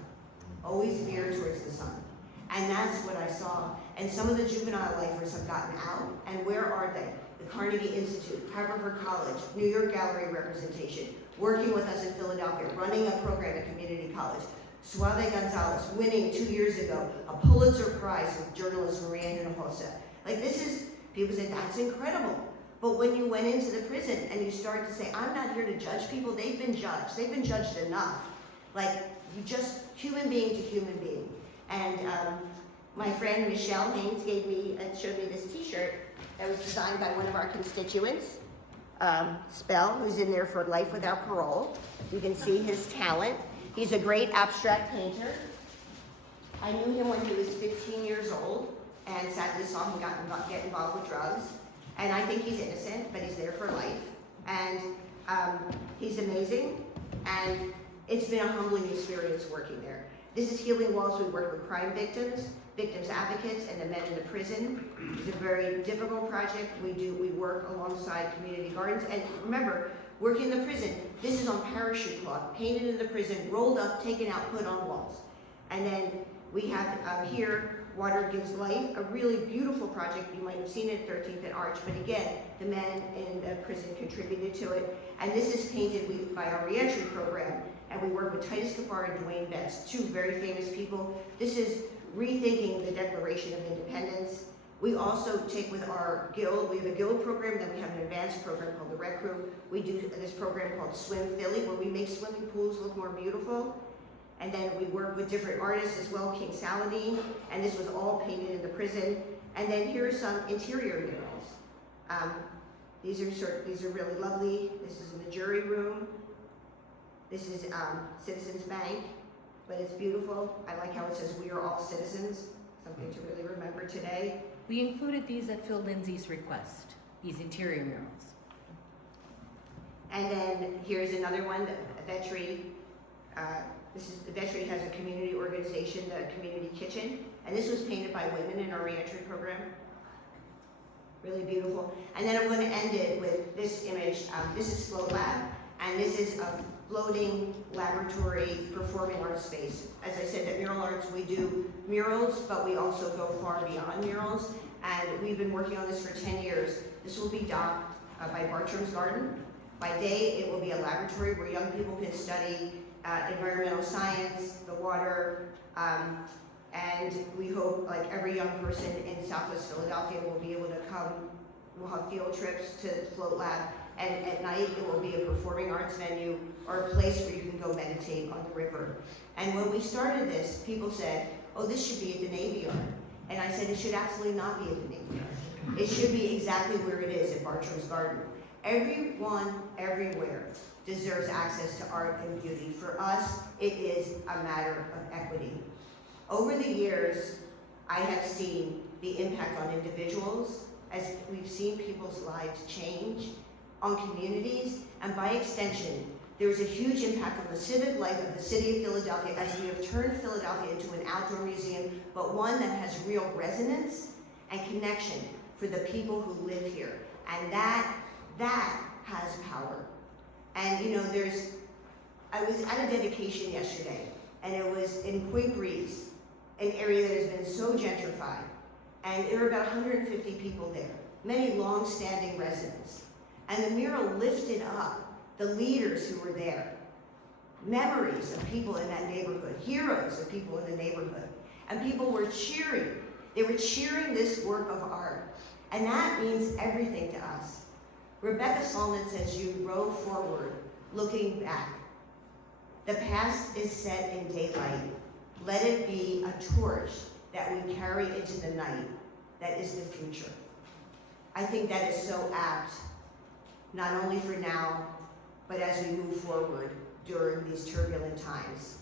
Always veer towards the sun. And that's what I saw. And some of the juvenile lifers have gotten out, and where are they? The Carnegie Institute, Harvard College, New York Gallery representation, working with us in Philadelphia, running a program at community college. Suave Gonzalez winning 2 years ago a Pulitzer Prize with journalist Maria Hinojosa. Like people say, that's incredible. But when you went into the prison and you start to say, I'm not here to judge people, they've been judged. They've been judged enough. Like, you just human being to human being. And my friend Michelle Haynes showed me this t-shirt that was designed by one of our constituents, Spell, who's in there for Life Without Parole. You can see his talent. He's a great abstract painter. I knew him when he was 15 years old, and sadly saw him get involved with drugs. And I think he's innocent, but he's there for life. And he's amazing, and it's been a humbling experience working there. This is Healing Walls. We work with crime victims, victims advocates, and the men in the prison. It's a very difficult project. We work alongside community gardens. And remember, working in the prison, this is on parachute cloth, painted in the prison, rolled up, taken out, put on walls. And then we have here, Water Gives Life, a really beautiful project. You might have seen it at 13th and Arch, but again, the men in the prison contributed to it. And this is painted by our reentry program, and we work with Titus Kaffar and Dwayne Betts, two very famous people. This is rethinking the Declaration of Independence. We also take with our guild, we have a guild program, then we have an advanced program called the Rec Crew. We do this program called Swim Philly, where we make swimming pools look more beautiful. And then we work with different artists as well, King Saladin, and this was all painted in the prison. And then here are some interior murals. These are really lovely. This is in the jury room. This is Citizens Bank, but it's beautiful. I like how it says we are all citizens. something to really remember today. We included these at Phil Lindsay's request, these interior murals. And then here's another one, Vetri. Vetri has a community organization, the Community Kitchen, and this was painted by women in our reentry program. Really beautiful. And then I'm going to end it with this image. This is Float Lab, and this is a floating laboratory performing arts space. As I said, at Mural Arts, we do murals, but we also go far beyond murals. And we've been working on this for 10 years. This will be docked by Bartram's Garden. By day, it will be a laboratory where young people can study environmental science, the water, and we hope like every young person in Southwest Philadelphia will be able to come. We'll have field trips to Float Lab, and at night it will be a performing arts venue or a place where you can go meditate on the river. And when we started this, people said, oh, this should be at the Navy Yard. And I said, it should absolutely not be at the Navy Yard. It should be exactly where it is at Bartram's Garden. Everyone, everywhere, deserves access to art and beauty. For us, it is a matter of equity. Over the years, I have seen the impact on individuals, as we've seen people's lives change, on communities, and by extension, there's a huge impact on the civic life of the city of Philadelphia as we have turned Philadelphia into an outdoor museum, but one that has real resonance and connection for the people who live here. And that has power. And you know, I was at a dedication yesterday, and it was in Point Breeze, an area that has been so gentrified. And there were about 150 people there, many long-standing residents. And the mural lifted up the leaders who were there, memories of people in that neighborhood, heroes of people in the neighborhood. And people were cheering. They were cheering this work of art. And that means everything to us. Rebecca Solnit says, you row forward, looking back. The past is set in daylight. Let it be a torch that we carry into the night. That is the future. I think that is so apt, not only for now, but as we move forward during these turbulent times.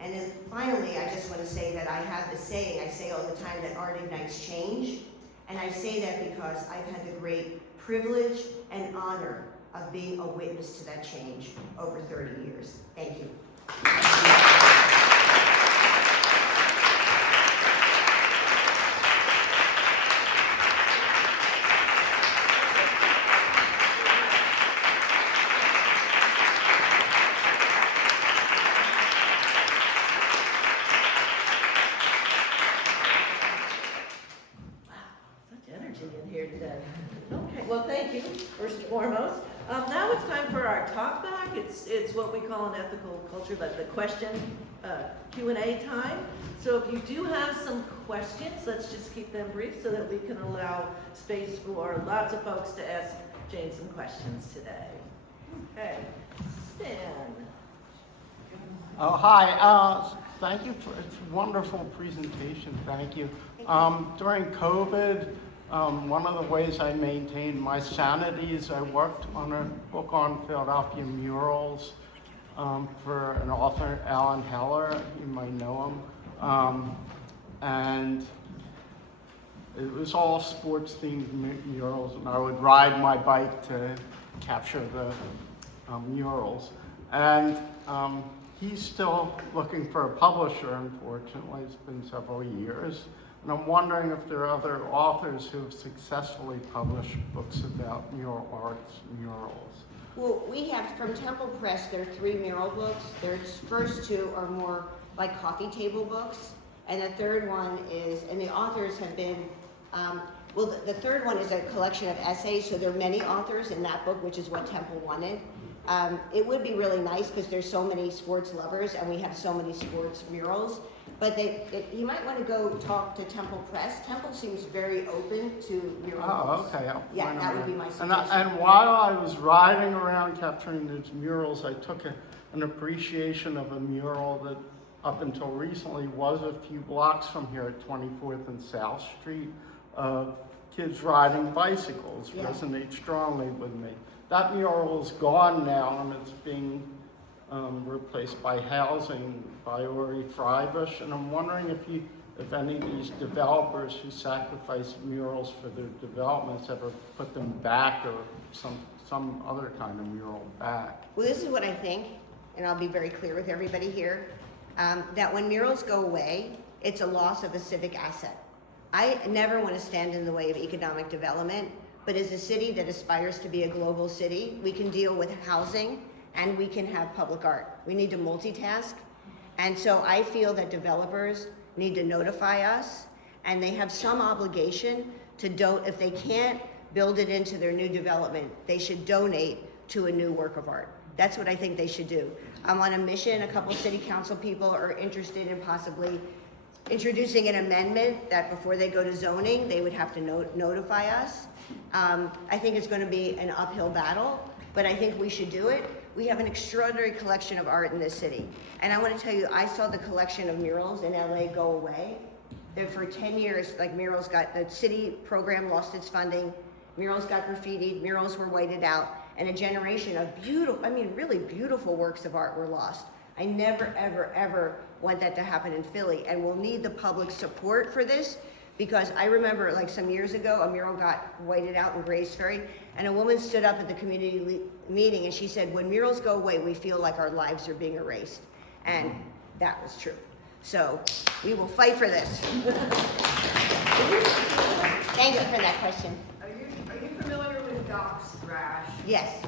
And then finally, I just want to say that I have the saying, I say all the time that art ignites change. And I say that because I've had the great privilege and honor of being a witness to that change over 30 years. Thank you. Thank you, first and foremost. Now it's time for our talk back. It's what we call an ethical culture, but the question Q&A time. So if you do have some questions, let's just keep them brief so that we can allow space for lots of folks to ask Jane some questions today. Okay, Stan. Oh, hi. Thank you for it's a wonderful presentation. Thank you. During COVID, one of the ways I maintained my sanity is I worked on a book on Philadelphia murals for an author, Alan Heller. You might know him. And it was all sports-themed murals, and I would ride my bike to capture the murals. And he's still looking for a publisher, unfortunately. It's been several years. And I'm wondering if there are other authors who have successfully published books about mural arts, murals. Well, we have, from Temple Press, there are 3 mural books. Their first 2 are more like coffee table books. And the third one is, and the authors have been, well, the third one is a collection of essays, so there are many authors in that book, which is what Temple wanted. It would be really nice because there's so many sports lovers and we have so many sports murals. But you might want to go talk to Temple Press. Temple seems very open to murals. Oh, okay. Yeah, that would be my suggestion. And while I was riding around capturing these murals, I took an appreciation of a mural that up until recently was a few blocks from here at 24th and South Street of kids riding bicycles. Yeah. Resonates strongly with me. That mural is gone now and it's being replaced by housing by Ori Freibush, and I'm wondering if any of these developers who sacrifice murals for their developments ever put them back or some other kind of mural back. Well, this is what I think, and I'll be very clear with everybody here, that when murals go away, it's a loss of a civic asset. I never want to stand in the way of economic development, but as a city that aspires to be a global city, we can deal with housing and we can have public art. We need to multitask. And so I feel that developers need to notify us, and they have some obligation to if they can't build it into their new development, they should donate to a new work of art. That's what I think they should do. I'm on a mission. A couple city council people are interested in possibly introducing an amendment that before they go to zoning, they would have to notify us. I think it's going to be an uphill battle, but I think we should do it. We have an extraordinary collection of art in this city. And I want to tell you, I saw the collection of murals in LA go away. That for 10 years, like the city program lost its funding, murals got graffitied, murals were whited out, and a generation of really beautiful works of art were lost. I never, ever, ever want that to happen in Philly, and we'll need the public support for this, because I remember like some years ago, a mural got whited out in Grays Ferry, and a woman stood up at the community meeting and she said, when murals go away, we feel like our lives are being erased. And that was true. So we will fight for this. Thank you for that question. Are you familiar with Doc's Thrash? Yes.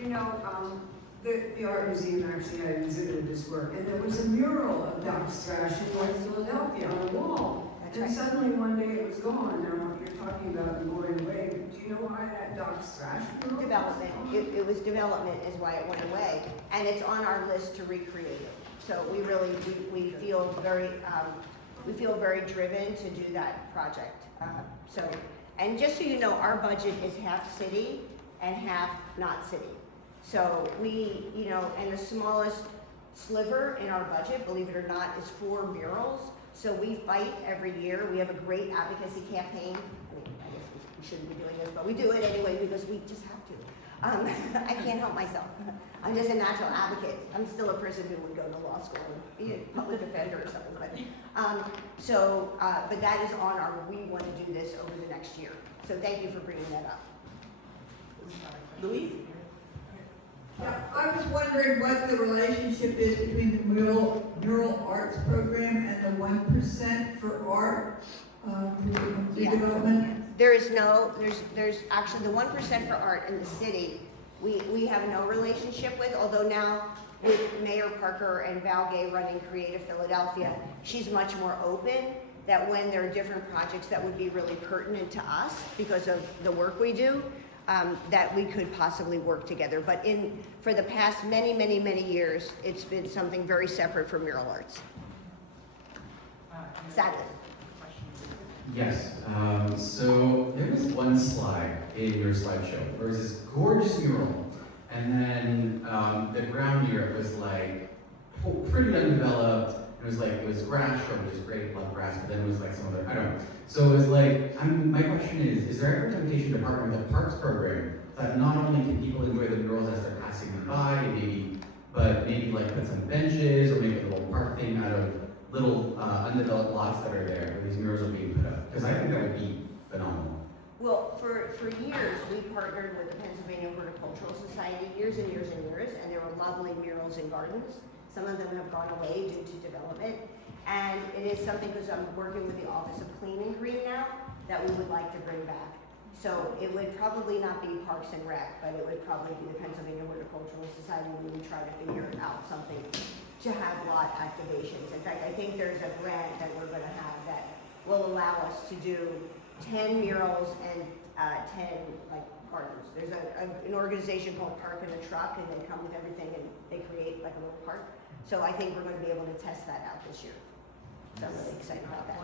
You know, the art museum actually had exhibited this work, and there was a mural of Doc's Thrash in North Philadelphia on a wall. That's And right. suddenly one day it was gone. Now you're talking about it going away. Do you know why that Doc's Thrash mural? Development. It was development is why it went away, and it's on our list to recreate it. So we really we feel very driven to do that project. And just so you know, our budget is half city and half not city. So and the smallest sliver in our budget, believe it or not, is 4 murals. So we fight every year. We have a great advocacy campaign. I guess we shouldn't be doing this, but we do it anyway because we just have to. I can't help myself. I'm just a natural advocate. I'm still a person who would go to law school and be a public defender or something. But that is on our, we want to do this over the next year. So thank you for bringing that up. Louise? Yeah, I was wondering what the relationship is between the Mural Arts Program and the 1% for art, for redevelopment. There's actually the 1% for art in the city, we have no relationship with, although now with Mayor Parker and Val Gay running Creative Philadelphia, she's much more open that when there are different projects that would be really pertinent to us because of the work we do, that we could possibly work together. But for the past many years, it's been something very separate from mural arts. Sadly. Yes, so there was one slide in your slideshow where it was this gorgeous mural, and then the ground near it was like pretty undeveloped. It was grass, which is great, love grass, but then it was like some other, I don't know. So it was like, my question is there ever temptation to partner with the Parks program that not only can people enjoy the murals as they're passing them by, but maybe like put some benches or make a little park thing out of little undeveloped lots that are there where these murals are being put up? Because I think that would be phenomenal. Well, for years, we partnered with the Pennsylvania Horticultural Society, years and years and years, and there were lovely murals and gardens. Some of them have gone away due to development. And it is something, because I'm working with the Office of Clean and Green now, that we would like to bring back. So it would probably not be Parks and Rec, but it would probably be the Pennsylvania Horticultural Society. We would try to figure out something to have lot activations. In fact, I think there's a grant that we're going to have that will allow us to do 10 murals and 10 gardens. There's an organization called Park in a Truck, and they come with everything and they create like a little park. So I think we're going to be able to test that out this year. So I'm really excited about that.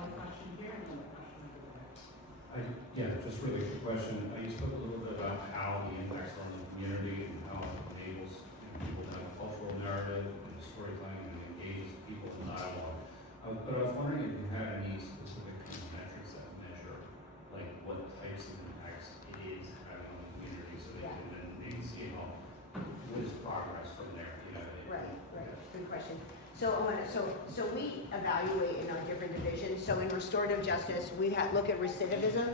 Just really quick question. You spoke a little bit about how the impacts on the community and how it enables people to have a cultural narrative and storytelling and engages people in dialogue. But I was wondering if you had any specific metrics that measure like what types of impacts it is having on the community, so they can then maybe see what is progress from there. Right. Good question. So we evaluate in our different divisions division. So in restorative justice, we look at recidivism.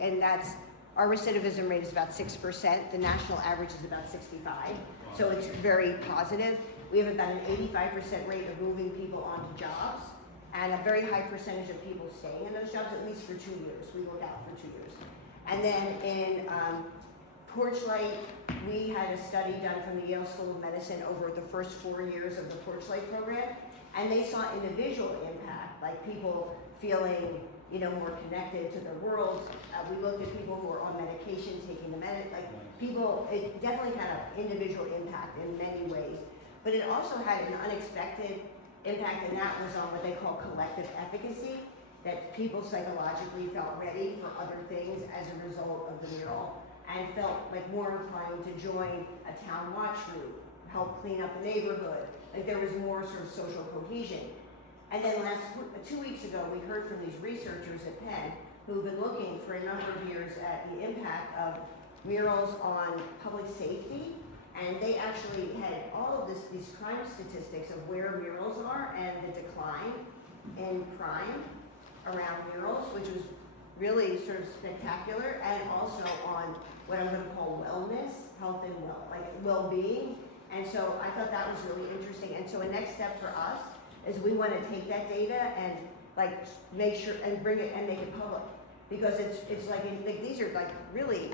And that's, our recidivism rate is about 6%. The national average is about 65. So it's very positive. We have about an 85% rate of moving people onto jobs, and a very high percentage of people staying in those jobs, at least for 2 years. We look out for 2 years. And then in Porchlight, we had a study done from the Yale School of Medicine over the first 4 years of the Porchlight program, and they saw individual impact, like people feeling, more connected to their world. We looked at people who were on medication, taking the it definitely had an individual impact in many ways. But it also had an unexpected impact, and that was on what they call collective efficacy, that people psychologically felt ready for other things as a result of the mural, and felt like more inclined to join a town watch group, help clean up the neighborhood. Like there was more sort of social cohesion. And then 2 weeks ago, we heard from these researchers at Penn who've been looking for a number of years at the impact of murals on public safety. And they actually had all of these crime statistics of where murals are and the decline in crime around murals, which was really sort of spectacular, and also on what I'm going to call wellness, health and well-being. And so I thought that was really interesting. And so a next step for us is we want to take that data and make sure and bring it and make it public, because it's like these are really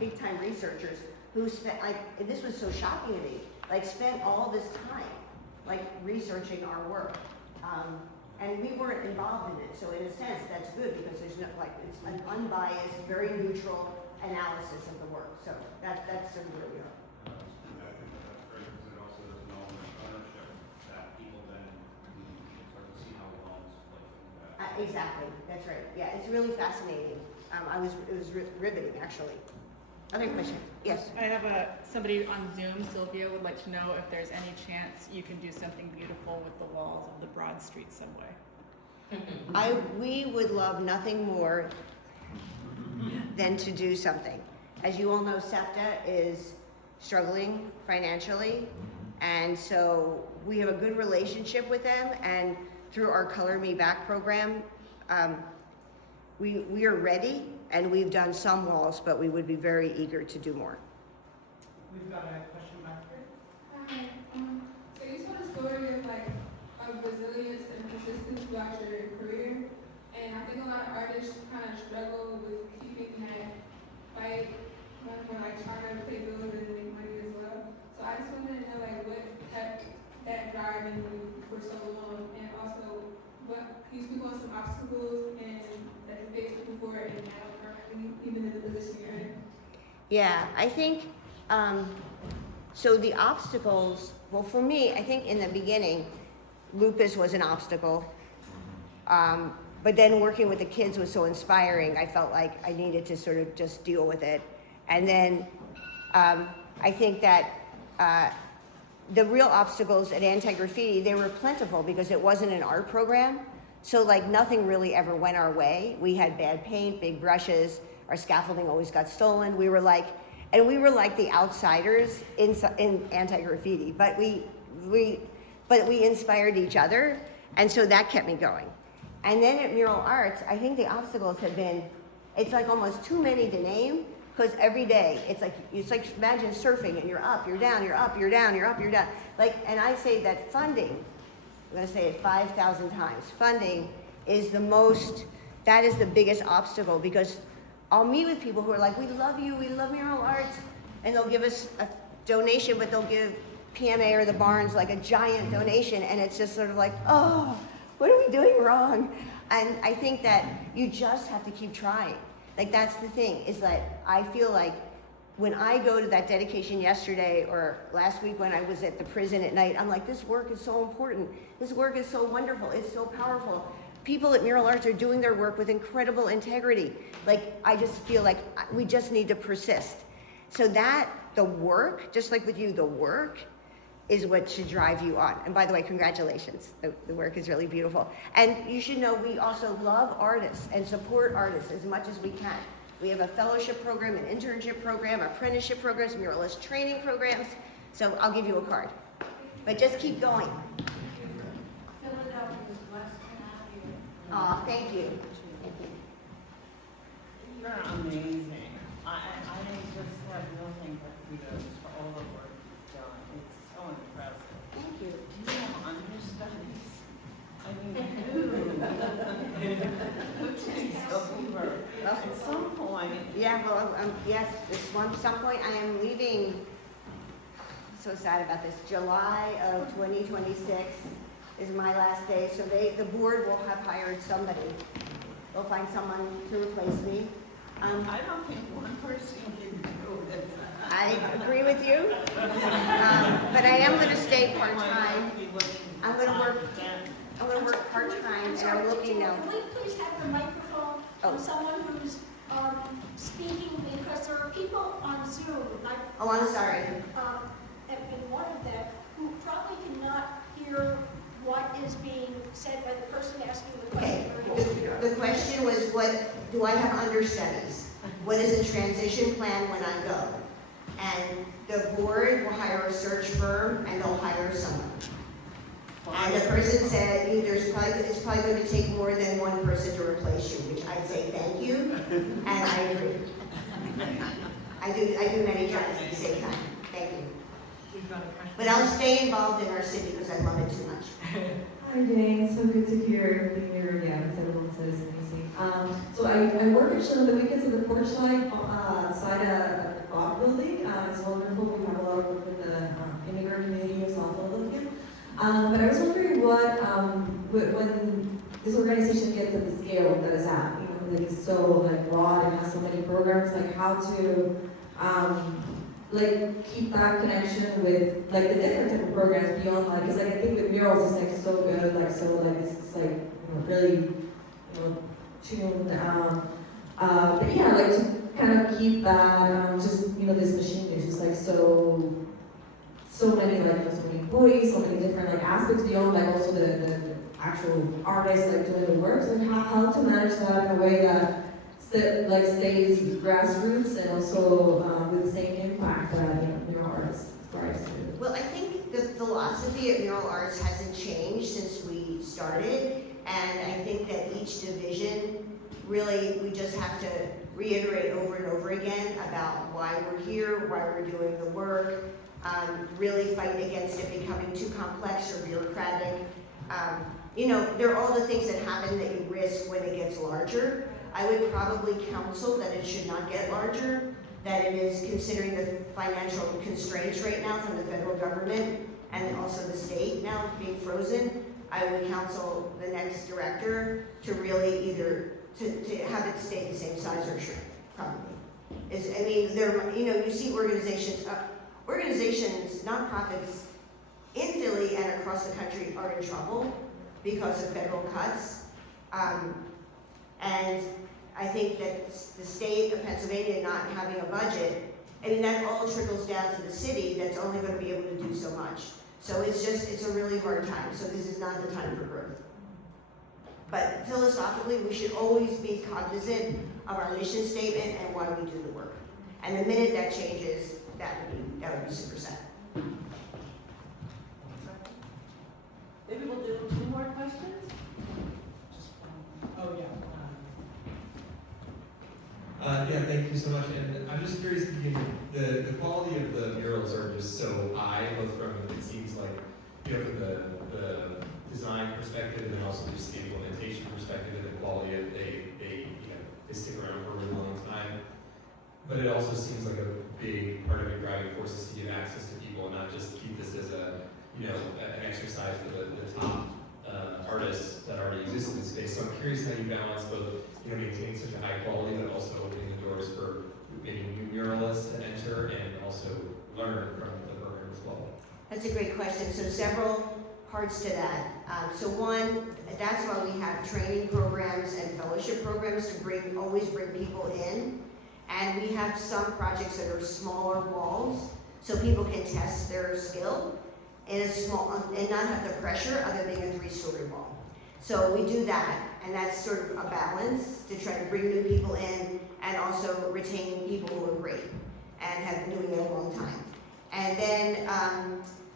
big time researchers who spent this was so shocking to me, spent all this time researching our work, and we weren't involved in it. So in a sense, that's good, because there's no it's an unbiased, very neutral analysis of the work. So that's sort of where we are. I think that's great, because it also does an element of ownership that people then start to see how well it's like. Exactly, that's right. Yeah, it's really fascinating. It was riveting, actually. Other question? Yes. I have somebody on Zoom. Sylvia would like to know if there's any chance you can do something beautiful with the walls of the Broad Street subway. We would love nothing more than to do something. As you all know, SEPTA is struggling financially, and so we have a good relationship with them, and through our Color Me Back program, we are ready, and we've done some walls, but we would be very eager to do more. We've got a question back here. Hi. So you told a story of resilience and persistence throughout your career, and I think a lot of artists kind of struggle with keeping that fight when trying to pay bills and make money as well. So I just wanted to know what kept that driving you for so long, and also what can you speak on some obstacles and that you faced before and now currently, even in the position you're in? Yeah, I think, so the obstacles, well, for me, I think in the beginning, lupus was an obstacle. But then working with the kids was so inspiring, I felt like I needed to sort of just deal with it. And then I think that the real obstacles at Anti-Graffiti, they were plentiful because it wasn't an art program. So nothing really ever went our way. We had bad paint, big brushes, our scaffolding always got stolen. We were like the outsiders in Anti-Graffiti, but we inspired each other, and so that kept me going. And then at Mural Arts, I think the obstacles have been, it's almost too many to name, because every day, it's like imagine surfing, and you're up, you're down, you're up, you're down, you're up, you're down. And I say that funding, I'm gonna say it 5,000 times, funding is that is the biggest obstacle, because I'll meet with people who are like, we love you, we love Mural Arts, and they'll give us a donation, but they'll give PMA or the Barnes a giant donation, and it's just sort of oh, what are we doing wrong? And I think that you just have to keep trying. That's the thing, is that I feel like when I go to that dedication yesterday or last week when I was at the prison at night, I'm like, this work is so important. This work is so wonderful. It's so powerful. People at Mural Arts are doing their work with incredible integrity. I just feel like we just need to persist. So that the work, just like with you, the work is what should drive you on. And by the way, congratulations. The work is really beautiful. And you should know we also love artists and support artists as much as we can. We have a fellowship program, an internship program, apprenticeship programs, muralist training programs. So I'll give you a card. But just keep going. Philadelphia's West Thank you. You're amazing. I just have nothing but kudos for all the work you've done. It's so impressive. Thank you. Do you have understudies? I mean, who takes over? At some point. Yeah, well, yes, some point I am leaving. So sad about this. July of 2026 is my last day, so the board will have hired somebody. They'll find someone to replace me. I don't think one person can do it. I agree with you, but I am going to stay part-time. I'm going to work part-time, and I'm looking now. Can we please have the microphone for someone who's speaking, because there are people on Zoom, like. Oh, I'm sorry. And one of them who probably cannot hear what is being said by the person asking the question. Okay, the question was, what do I have understudies? What is the transition plan when I go? And the board will hire a search firm and they'll hire someone. And the person said, it's probably going to take more than one person to replace you, which I'd say thank you, and I agree. I do many jobs at the same time. Thank you. But I'll stay involved in our city because I love it too much. Hi Jane, so good to hear everything here again, as everyone says amazing. So I work actually on the weekends at the porch side of the Bob building. It's wonderful. We have a lot of work with the immigrant community of South Philadelphia. But I was wondering when this organization gets at the scale that it's at, like it's so broad and has so many programs, how to keep that connection with the different type of programs beyond because I think with murals it's so good, it's really tuned. But yeah, to kind of keep that just this machine is just so many so many employees, so many different aspects beyond also the actual artists doing the work. So how to manage that in a way that stays grassroots and also with the same impact that mural artists do. Well, I think the philosophy of Mural Arts hasn't changed since we started, and I think that each division really we just have to reiterate over and over again about why we're here, why we're doing the work. Really fight against it becoming too complex or bureaucratic. There are all the things that happen that you risk when it gets larger. I would probably counsel that it should not get larger, that it is considering the financial constraints right now from the federal government and also the state now being frozen. I would counsel the next director to really either to have it stay the same size or shrink, probably. You see organizations, nonprofits in Philly and across the country are in trouble because of federal cuts. And I think that the state of Pennsylvania not having a budget, that all trickles down to the city that's only going to be able to do so much. So it's a really hard time. So this is not the time for growth. But philosophically, we should always be cognizant of our mission statement and why we do the work. And the minute that changes, that would be super sad. Maybe we'll do 2 more questions? Oh, yeah. Yeah, thank you so much. And I'm just curious, the quality of the murals are just so high, both from, it seems like, from the design perspective and also just the implementation perspective and the quality of they stick around for a really long time. But it also seems like a big part of your driving force is to give access to people and not just keep this as an exercise for the top artists that already exist in the space. So I'm curious how you balance both, maintaining such a high quality, but also opening the doors for maybe new muralists to enter and also learn from the program as well. That's a great question. So several parts to that. So one, that's why we have training programs and fellowship programs to always bring people in. And we have some projects that are smaller walls, so people can test their skill in a small, and not have the pressure of it being a 3-story wall. So we do that, and that's sort of a balance to try to bring new people in and also retaining people who are great and have been doing it a long time. And then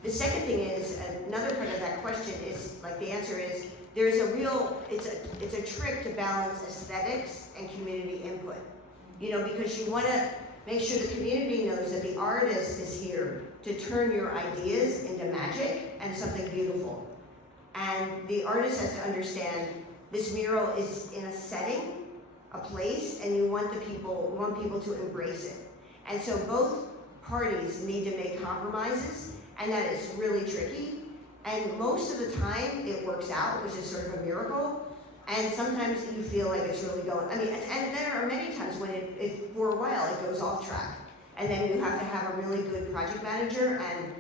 the second thing is, another part of that question is, the answer is, there's a real, it's a trick to balance aesthetics and community input. You know, because you want to make sure the community knows that the artist is here to turn your ideas into magic and something beautiful. And the artist has to understand this mural is in a setting, a place, and you want people to embrace it. And so both parties need to make compromises, and that is really tricky. And most of the time it works out, which is sort of a miracle. And sometimes you feel like it's really going, and there are many times when it for a while it goes off track. And then you have to have a really good project manager, and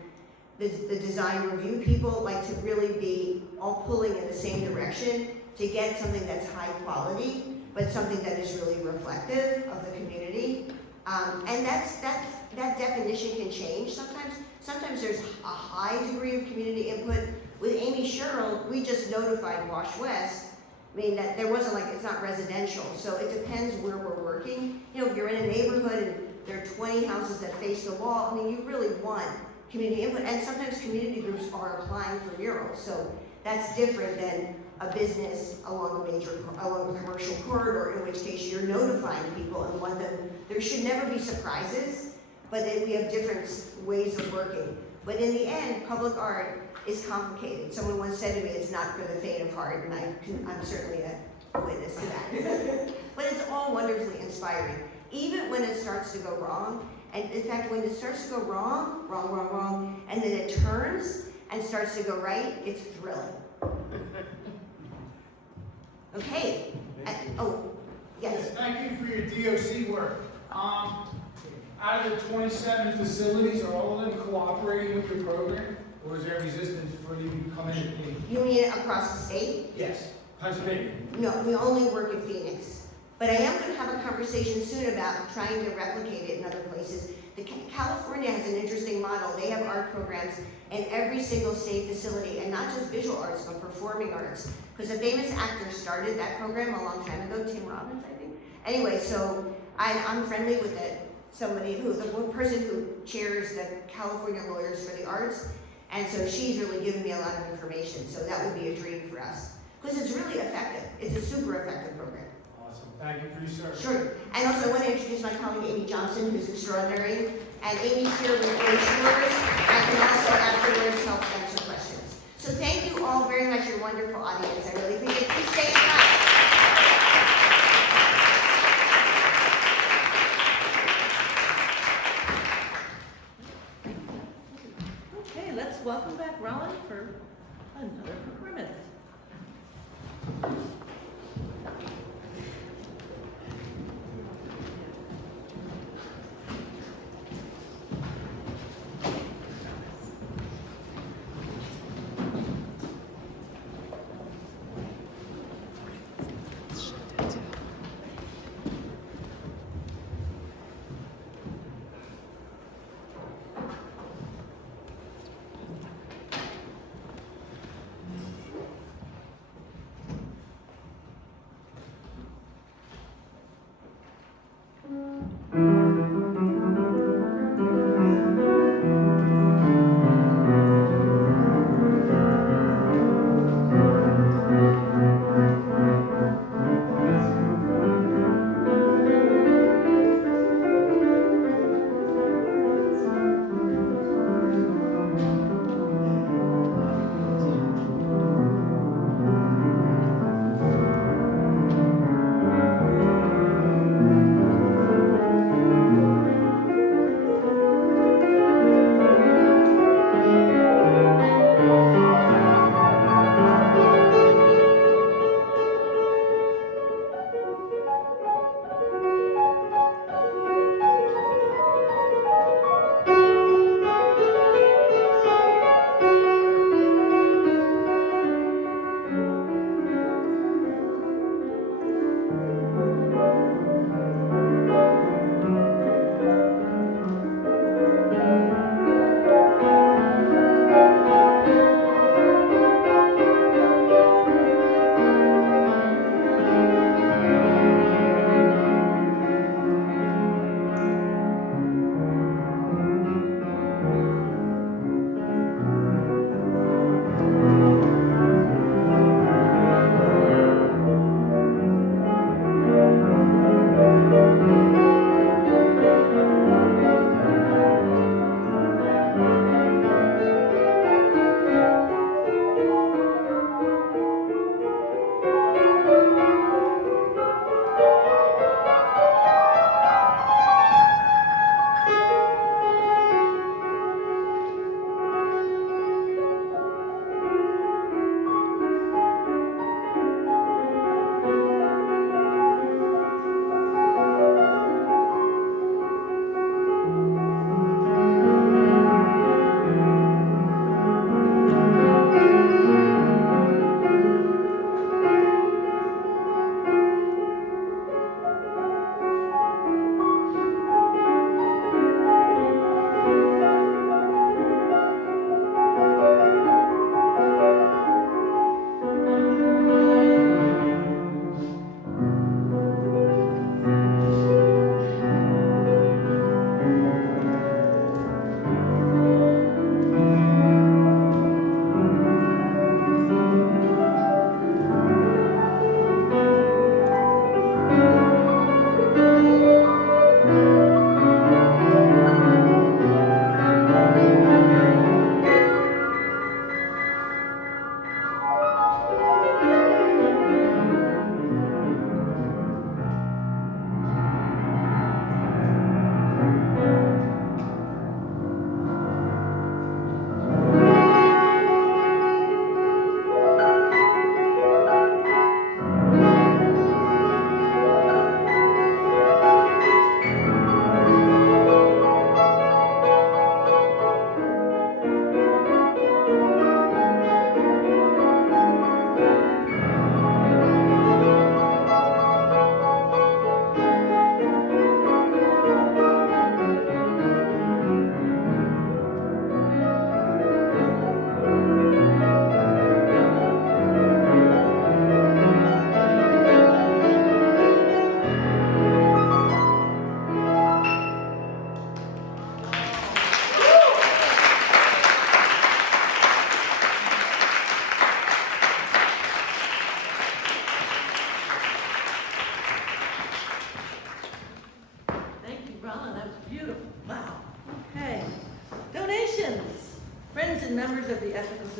the design review people like to really be all pulling in the same direction to get something that's high quality, but something that is really reflective of the community. And that definition can change sometimes. Sometimes there's a high degree of community input. With Amy Sherrill, we just notified Wash West. I mean, that there wasn't like, it's not residential, so it depends where we're working. You know, if you're in a neighborhood and there are 20 houses that face the wall, I mean, you really want community input. And sometimes community groups are applying for murals, so that's different than a business along a commercial corridor, in which case you're notifying people and want them. There should never be surprises, but we have different ways of working. But in the end, public art is complicated. Someone once said to me, it's not for the faint of heart, and I'm certainly a witness to that. But it's all wonderfully inspiring, even when it starts to go wrong. And in fact, when it starts to go wrong, and then it turns and starts to go right, it's thrilling. Okay. Oh, yes. Thank you for your DOC work. Out of the 27 facilities, are all of them cooperating with your program? Or is there resistance for you to come in? You mean across the state? Yes, Pennsylvania. No, we only work in Phoenix. But I am going to have a conversation soon about trying to replicate it in other places. California has an interesting model. They have art programs in every single state facility, and not just visual arts, but performing arts. Because a famous actor started that program a long time ago, Tim Robbins, I think. Anyway, so I'm friendly with the person who chairs the California Lawyers for the Arts. And so she's really given me a lot of information, so that would be a dream for us. Because it's really effective. It's a super effective program. Awesome. Thank you for your service. Sure. And also I want to introduce my colleague Amy Johnson, who's extraordinary. And Amy's here with brochures and can also afterwards help answer questions. So thank you all very much, your wonderful audience. I really appreciate it. Please stay in touch. Okay, let's welcome back Rollin for another performance.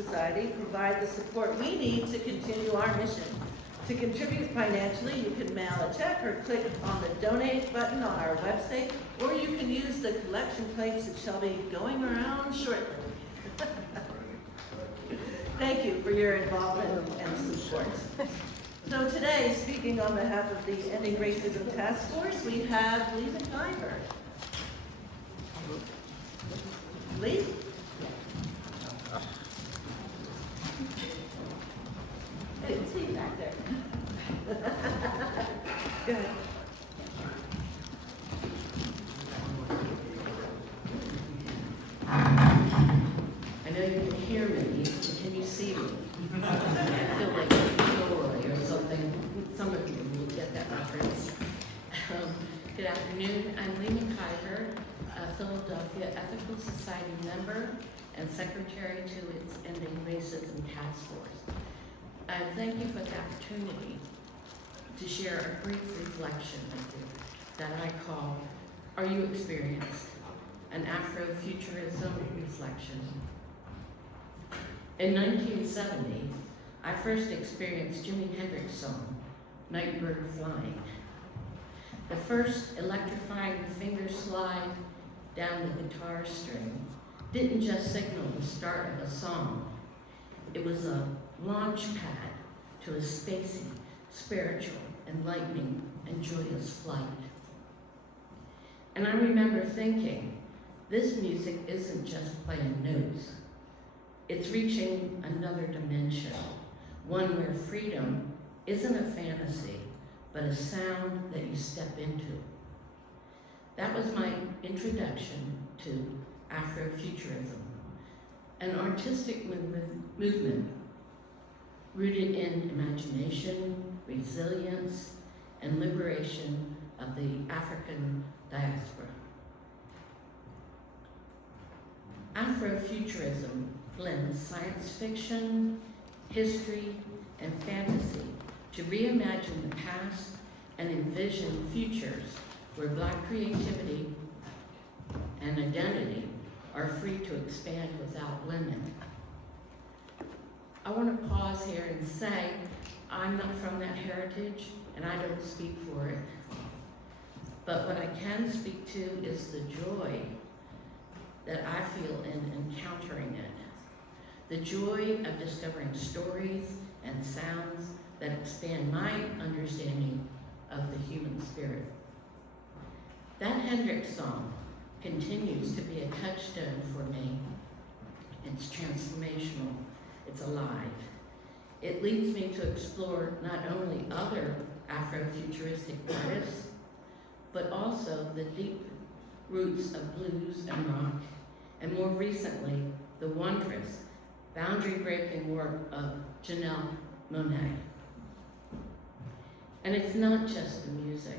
Society provide the support we need to continue our mission. To contribute financially, you can mail a check or click on the donate button on our website, or you can use the collection plates that shall be going around shortly. Thank you for your involvement and support. So today, speaking on behalf of the Ending Racism Task Force, we have Lee McIver. Lee? I didn't see you back there. Go ahead. I know you can hear me, but can you see me? I feel like Roy or something. Some of you will get that reference. Good afternoon. I'm Lee McIver, a Philadelphia Ethical Society member and secretary to its Ending Racism Task Force. I thank you for the opportunity to share a brief reflection with you that I call, Are You Experienced? An Afrofuturism Reflection. In 1970, I first experienced Jimi Hendrix's song, Nightbird Flying. The first electrifying finger slide down the guitar string didn't just signal the start of a song. It was a launch pad to a spacey, spiritual, enlightening, and joyous flight. And I remember thinking, this music isn't just playing notes. It's reaching another dimension, one where freedom isn't a fantasy, but a sound that you step into. That was my introduction to Afrofuturism, an artistic movement rooted in imagination, resilience, and liberation of the African diaspora. Afrofuturism blends science fiction, history, and fantasy to reimagine the past and envision futures where Black creativity and identity are free to expand without limit. I want to pause here and say, I'm not from that heritage and I don't speak for it. But what I can speak to is the joy that I feel in encountering it. The joy of discovering stories and sounds that expand my understanding of the human spirit. That Hendrix song continues to be a touchstone for me. It's transformational, it's alive. It leads me to explore not only other Afrofuturistic artists, but also the deep roots of blues and rock, and more recently, the wondrous, boundary-breaking work of Janelle Monáe. And it's not just the music.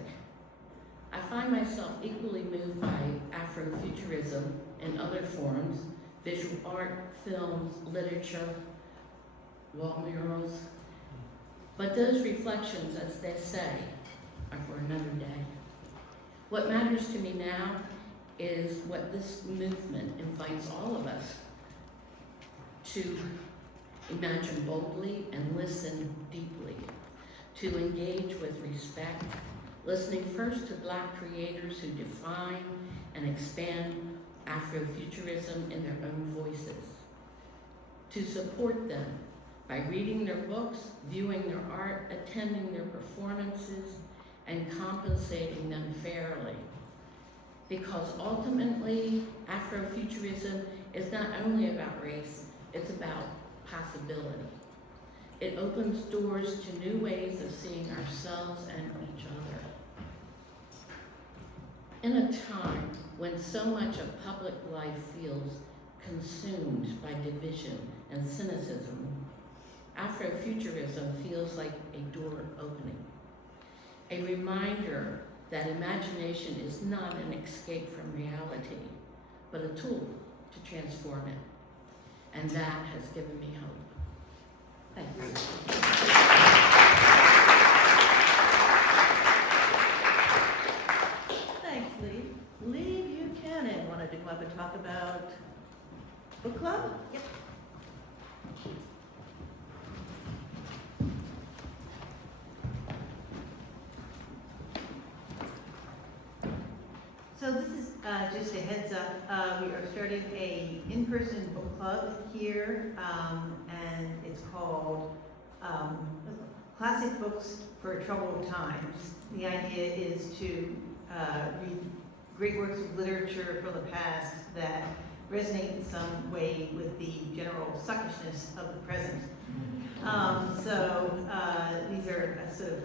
I find myself equally moved by Afrofuturism in other forms, visual art, films, literature, wall murals. But those reflections, as they say, are for another day. What matters to me now is what this movement invites all of us to imagine boldly and listen deeply, to engage with respect, listening first to Black creators who define and expand Afrofuturism in their own voices, to support them by reading their books, viewing their art, attending their performances, and compensating them fairly. Because ultimately, Afrofuturism is not only about race, it's about possibility. It opens doors to new ways of seeing ourselves and each other. In a time when so much of public life feels consumed by division and cynicism, Afrofuturism feels like a door opening, a reminder that imagination is not an escape from reality, but a tool to transform it. And that has given me hope. Thank you. Thanks, Lee. Lee Buchanan wanted to come up and talk about book club? Yep. So this is just a heads up. We are starting a in-person book club here, and it's called Classic Books for Troubled Times. The idea is to read great works of literature from the past that resonate in some way with the general suckishness of the present. These are sort of,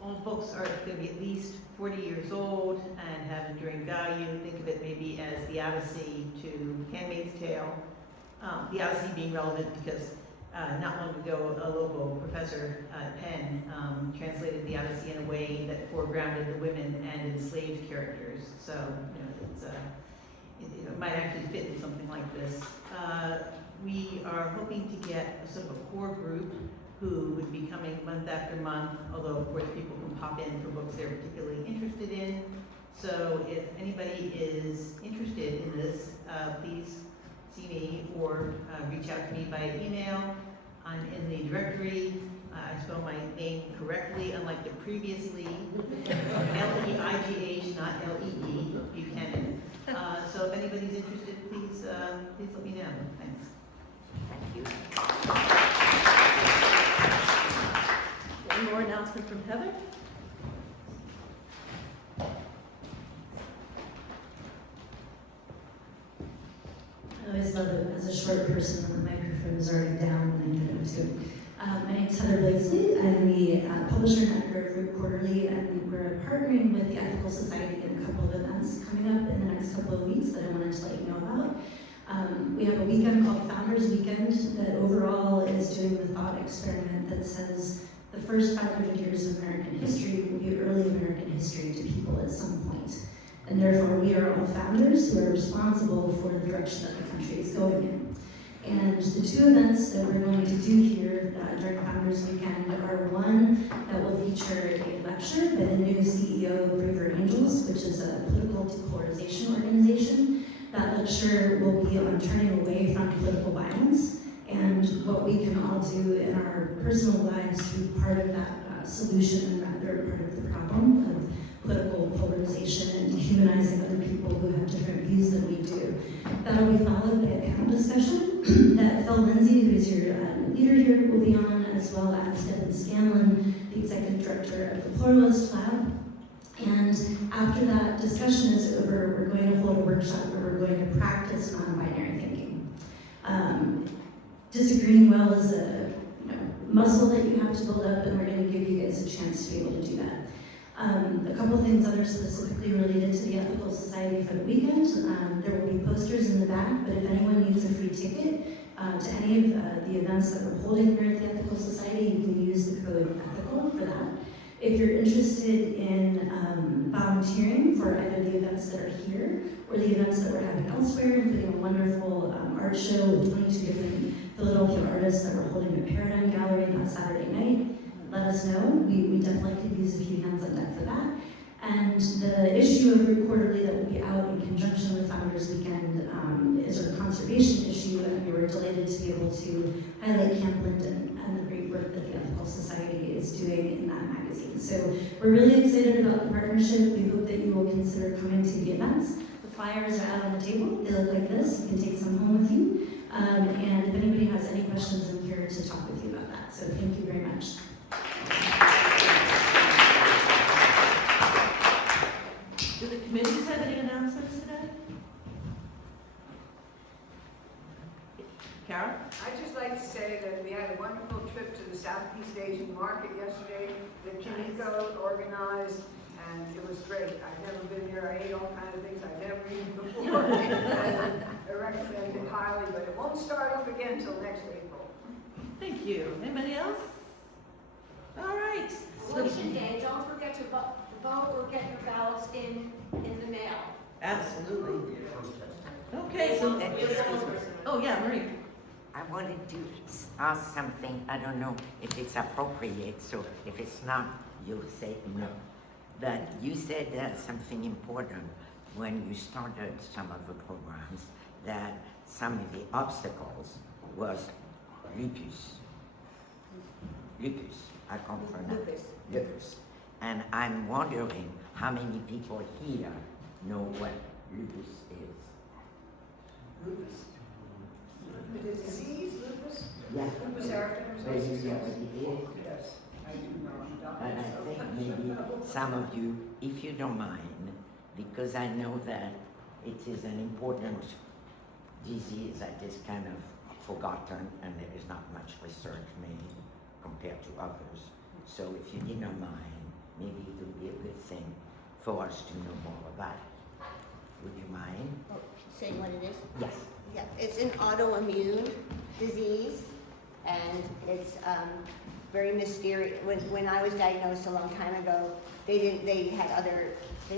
all books are going to be at least 40 years old and have enduring value. Think of it maybe as the Odyssey to Handmaid's Tale. The Odyssey being relevant because not long ago a local professor at Penn translated the Odyssey in a way that foregrounded the women and enslaved characters. So, it might actually fit in something like this. We are hoping to get a sort of a core group who would be coming month after month, although of course people can pop in for books they're particularly interested in. So if anybody is interested in this, please see me or reach out to me by email. I'm in the directory. I spell my name correctly, unlike the previously. L-E-I-G-H, not L-E-E, Buchanan. So if anybody's interested, please let me know. Thanks. Thank you. Any more announcement from Heather? I always love it as a short person when the microphone is already down and I get up to it. My name is Heather Blakeslee. I'm the publisher and editor of Root Quarterly, and we're partnering with the Ethical Society in a couple of events coming up in the next couple of weeks that I wanted to let you know about. We have a weekend called Founders Weekend that overall is doing the thought experiment that says the first 500 years of American history will be early American history to people at some point. And therefore, we are all founders who are responsible for the direction that the country is going in. And the two events that we're going to do here during Founders Weekend are one that will feature a lecture by the new CEO of Braver Angels, which is a political depolarization organization. That lecture will be on turning away from political violence and what we can all do in our personal lives to be part of that solution and rather part of the problem of political polarization and dehumanizing other people who have different views than we do. That'll be followed by a panel discussion that Phil Lindsay, who is your leader here, will be on, as well as Devin Scanlon, the executive director of the Pluralist Lab. And after that discussion is over, we're going to hold a workshop where we're going to practice non-binary thinking. Disagreeing well is a muscle that you have to build up, and we're going to give you guys a chance to be able to do that. A couple things that are specifically related to the Ethical Society for the weekend. There will be posters in the back, but if anyone needs a free ticket to any of the events that we're holding here at the Ethical Society, you can use the code ETHICAL for that. If you're interested in volunteering for either the events that are here or the events that we're having elsewhere, including a wonderful art show with 22 different Philadelphia artists that we're holding at Paradigm Gallery that Saturday night, let us know. We definitely could use a few hands on deck for that. And the issue of Root Quarterly that will be out in conjunction with Founders Weekend is our conservation issue, and we were delighted to be able to highlight Camp Linden and the great work that the Ethical Society is doing in that magazine. So we're really excited about the partnership. We hope that you will consider coming to the events. The flyers are out on the table. They look like this. You can take some home with you. And if anybody has any questions, I'm here to talk with you about that. So thank you very much. Do the committees have any announcements today? Carol? I'd just like to say that we had a wonderful trip to the Southeast Asian market yesterday that Kimiko organized, and it was great. I've never been here. I ate all kinds of things I've never eaten before. And I recommend it highly, but it won't start up again until next April. Thank you. Anybody else? All right. Election day, don't forget to vote or get your ballots in the mail. Absolutely. Okay, so, oh yeah, Marie. I wanted to ask something. I don't know if it's appropriate, so if it's not, you'll say no. But you said something important when you started some of the programs, that some of the obstacles was lupus. Lupus, I come from that. Lupus. And I'm wondering how many people here know what lupus is? Lupus? The disease, lupus? Yeah. Lupus erythematosus? But you know what it is? Yes, I do know, I'm But dying, I so. think maybe some of you, if you don't mind, because I know that it is an important disease that is kind of forgotten and there is not much research made compared to others. So if you did not mind, maybe it would be a good thing for us to know more about it. Would you mind? Oh, saying what it is? Yes. Yeah, it's an autoimmune disease, and it's very mysterious. When I was diagnosed a long time ago, they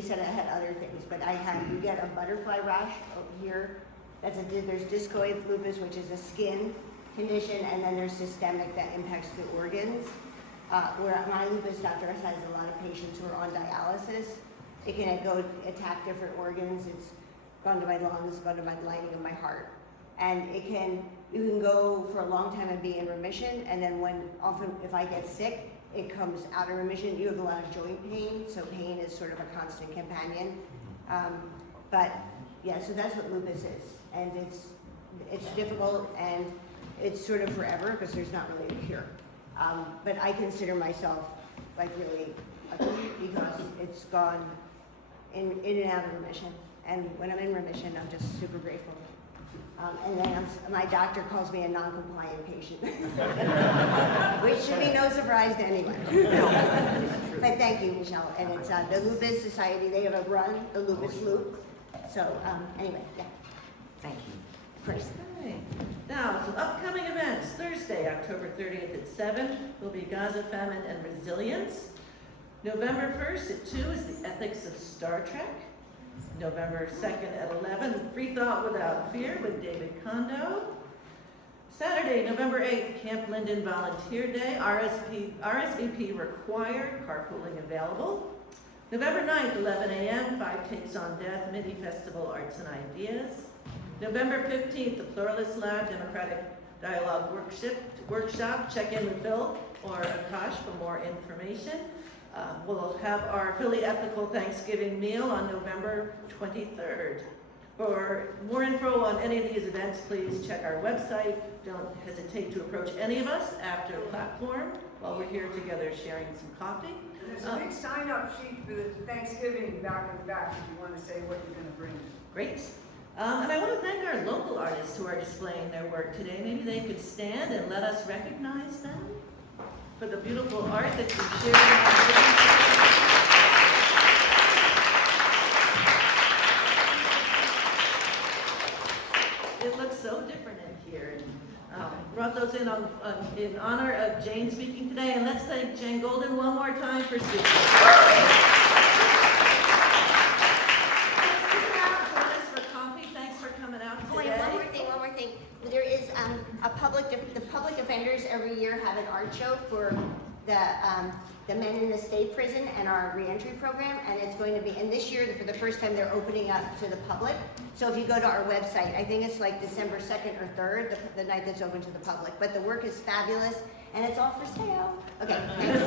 said I had other things, but you get a butterfly rash over here. There's discoid lupus, which is a skin condition, and then there's systemic that impacts the organs. Where my lupus doctor has a lot of patients who are on dialysis. It can go attack different organs. It's gone to my lungs, gone to my lining of my heart. And you can go for a long time and be in remission, and then often if I get sick, it comes out of remission. You have a lot of joint pain, so pain is sort of a constant companion. But yeah, so that's what lupus is. And it's difficult, and it's sort of forever because there's not really a cure. But I consider myself like really lucky because it's gone in and out of remission. And when I'm in remission, I'm just super grateful. And then my doctor calls me a non-compliant patient, which should be no surprise to anyone. But thank you, Michelle. And it's the Lupus Society. They have a run, the Lupus Loop. So anyway, yeah. Thank you. Chris. Okay. Now, some upcoming events. Thursday, October 30th at 7 will be Gaza Famine and Resilience. November 1st at 2 is the Ethics of Star Trek. November 2nd at 11, Free Thought Without Fear with David Kondo. Saturday, November 8th, Camp Linden Volunteer Day, RSVP required, carpooling available. November 9th, 11 a.m., 5 Takes on Death, Mini Festival Arts and Ideas. November 15th, the Pluralist Lab Democratic Dialogue Workshop. Check in with Bill or Akash for more information. We'll have our Philly Ethical Thanksgiving meal on November 23rd. For more info on any of these events, please check our website. Don't hesitate to approach any of us after the platform while we're here together sharing some coffee. There's a big sign-up sheet for the Thanksgiving back in the back if you want to say what you're going to bring. Great. And I want to thank our local artists who are displaying their work today. Maybe they could stand and let us recognize them for the beautiful art that you shared. It looks so different in here. And, brought those in honor of Jane speaking today. And let's thank Jane Golden one more time for speaking. One more thing. There is the public defenders every year have an art show for the men in the state prison and our reentry program, and it's going to be, and this year, for the first time, they're opening up to the public. So if you go to our website, I think it's like December 2nd or 3rd, the night that's open to the public. But the work is fabulous, and it's all for sale. Okay, thanks.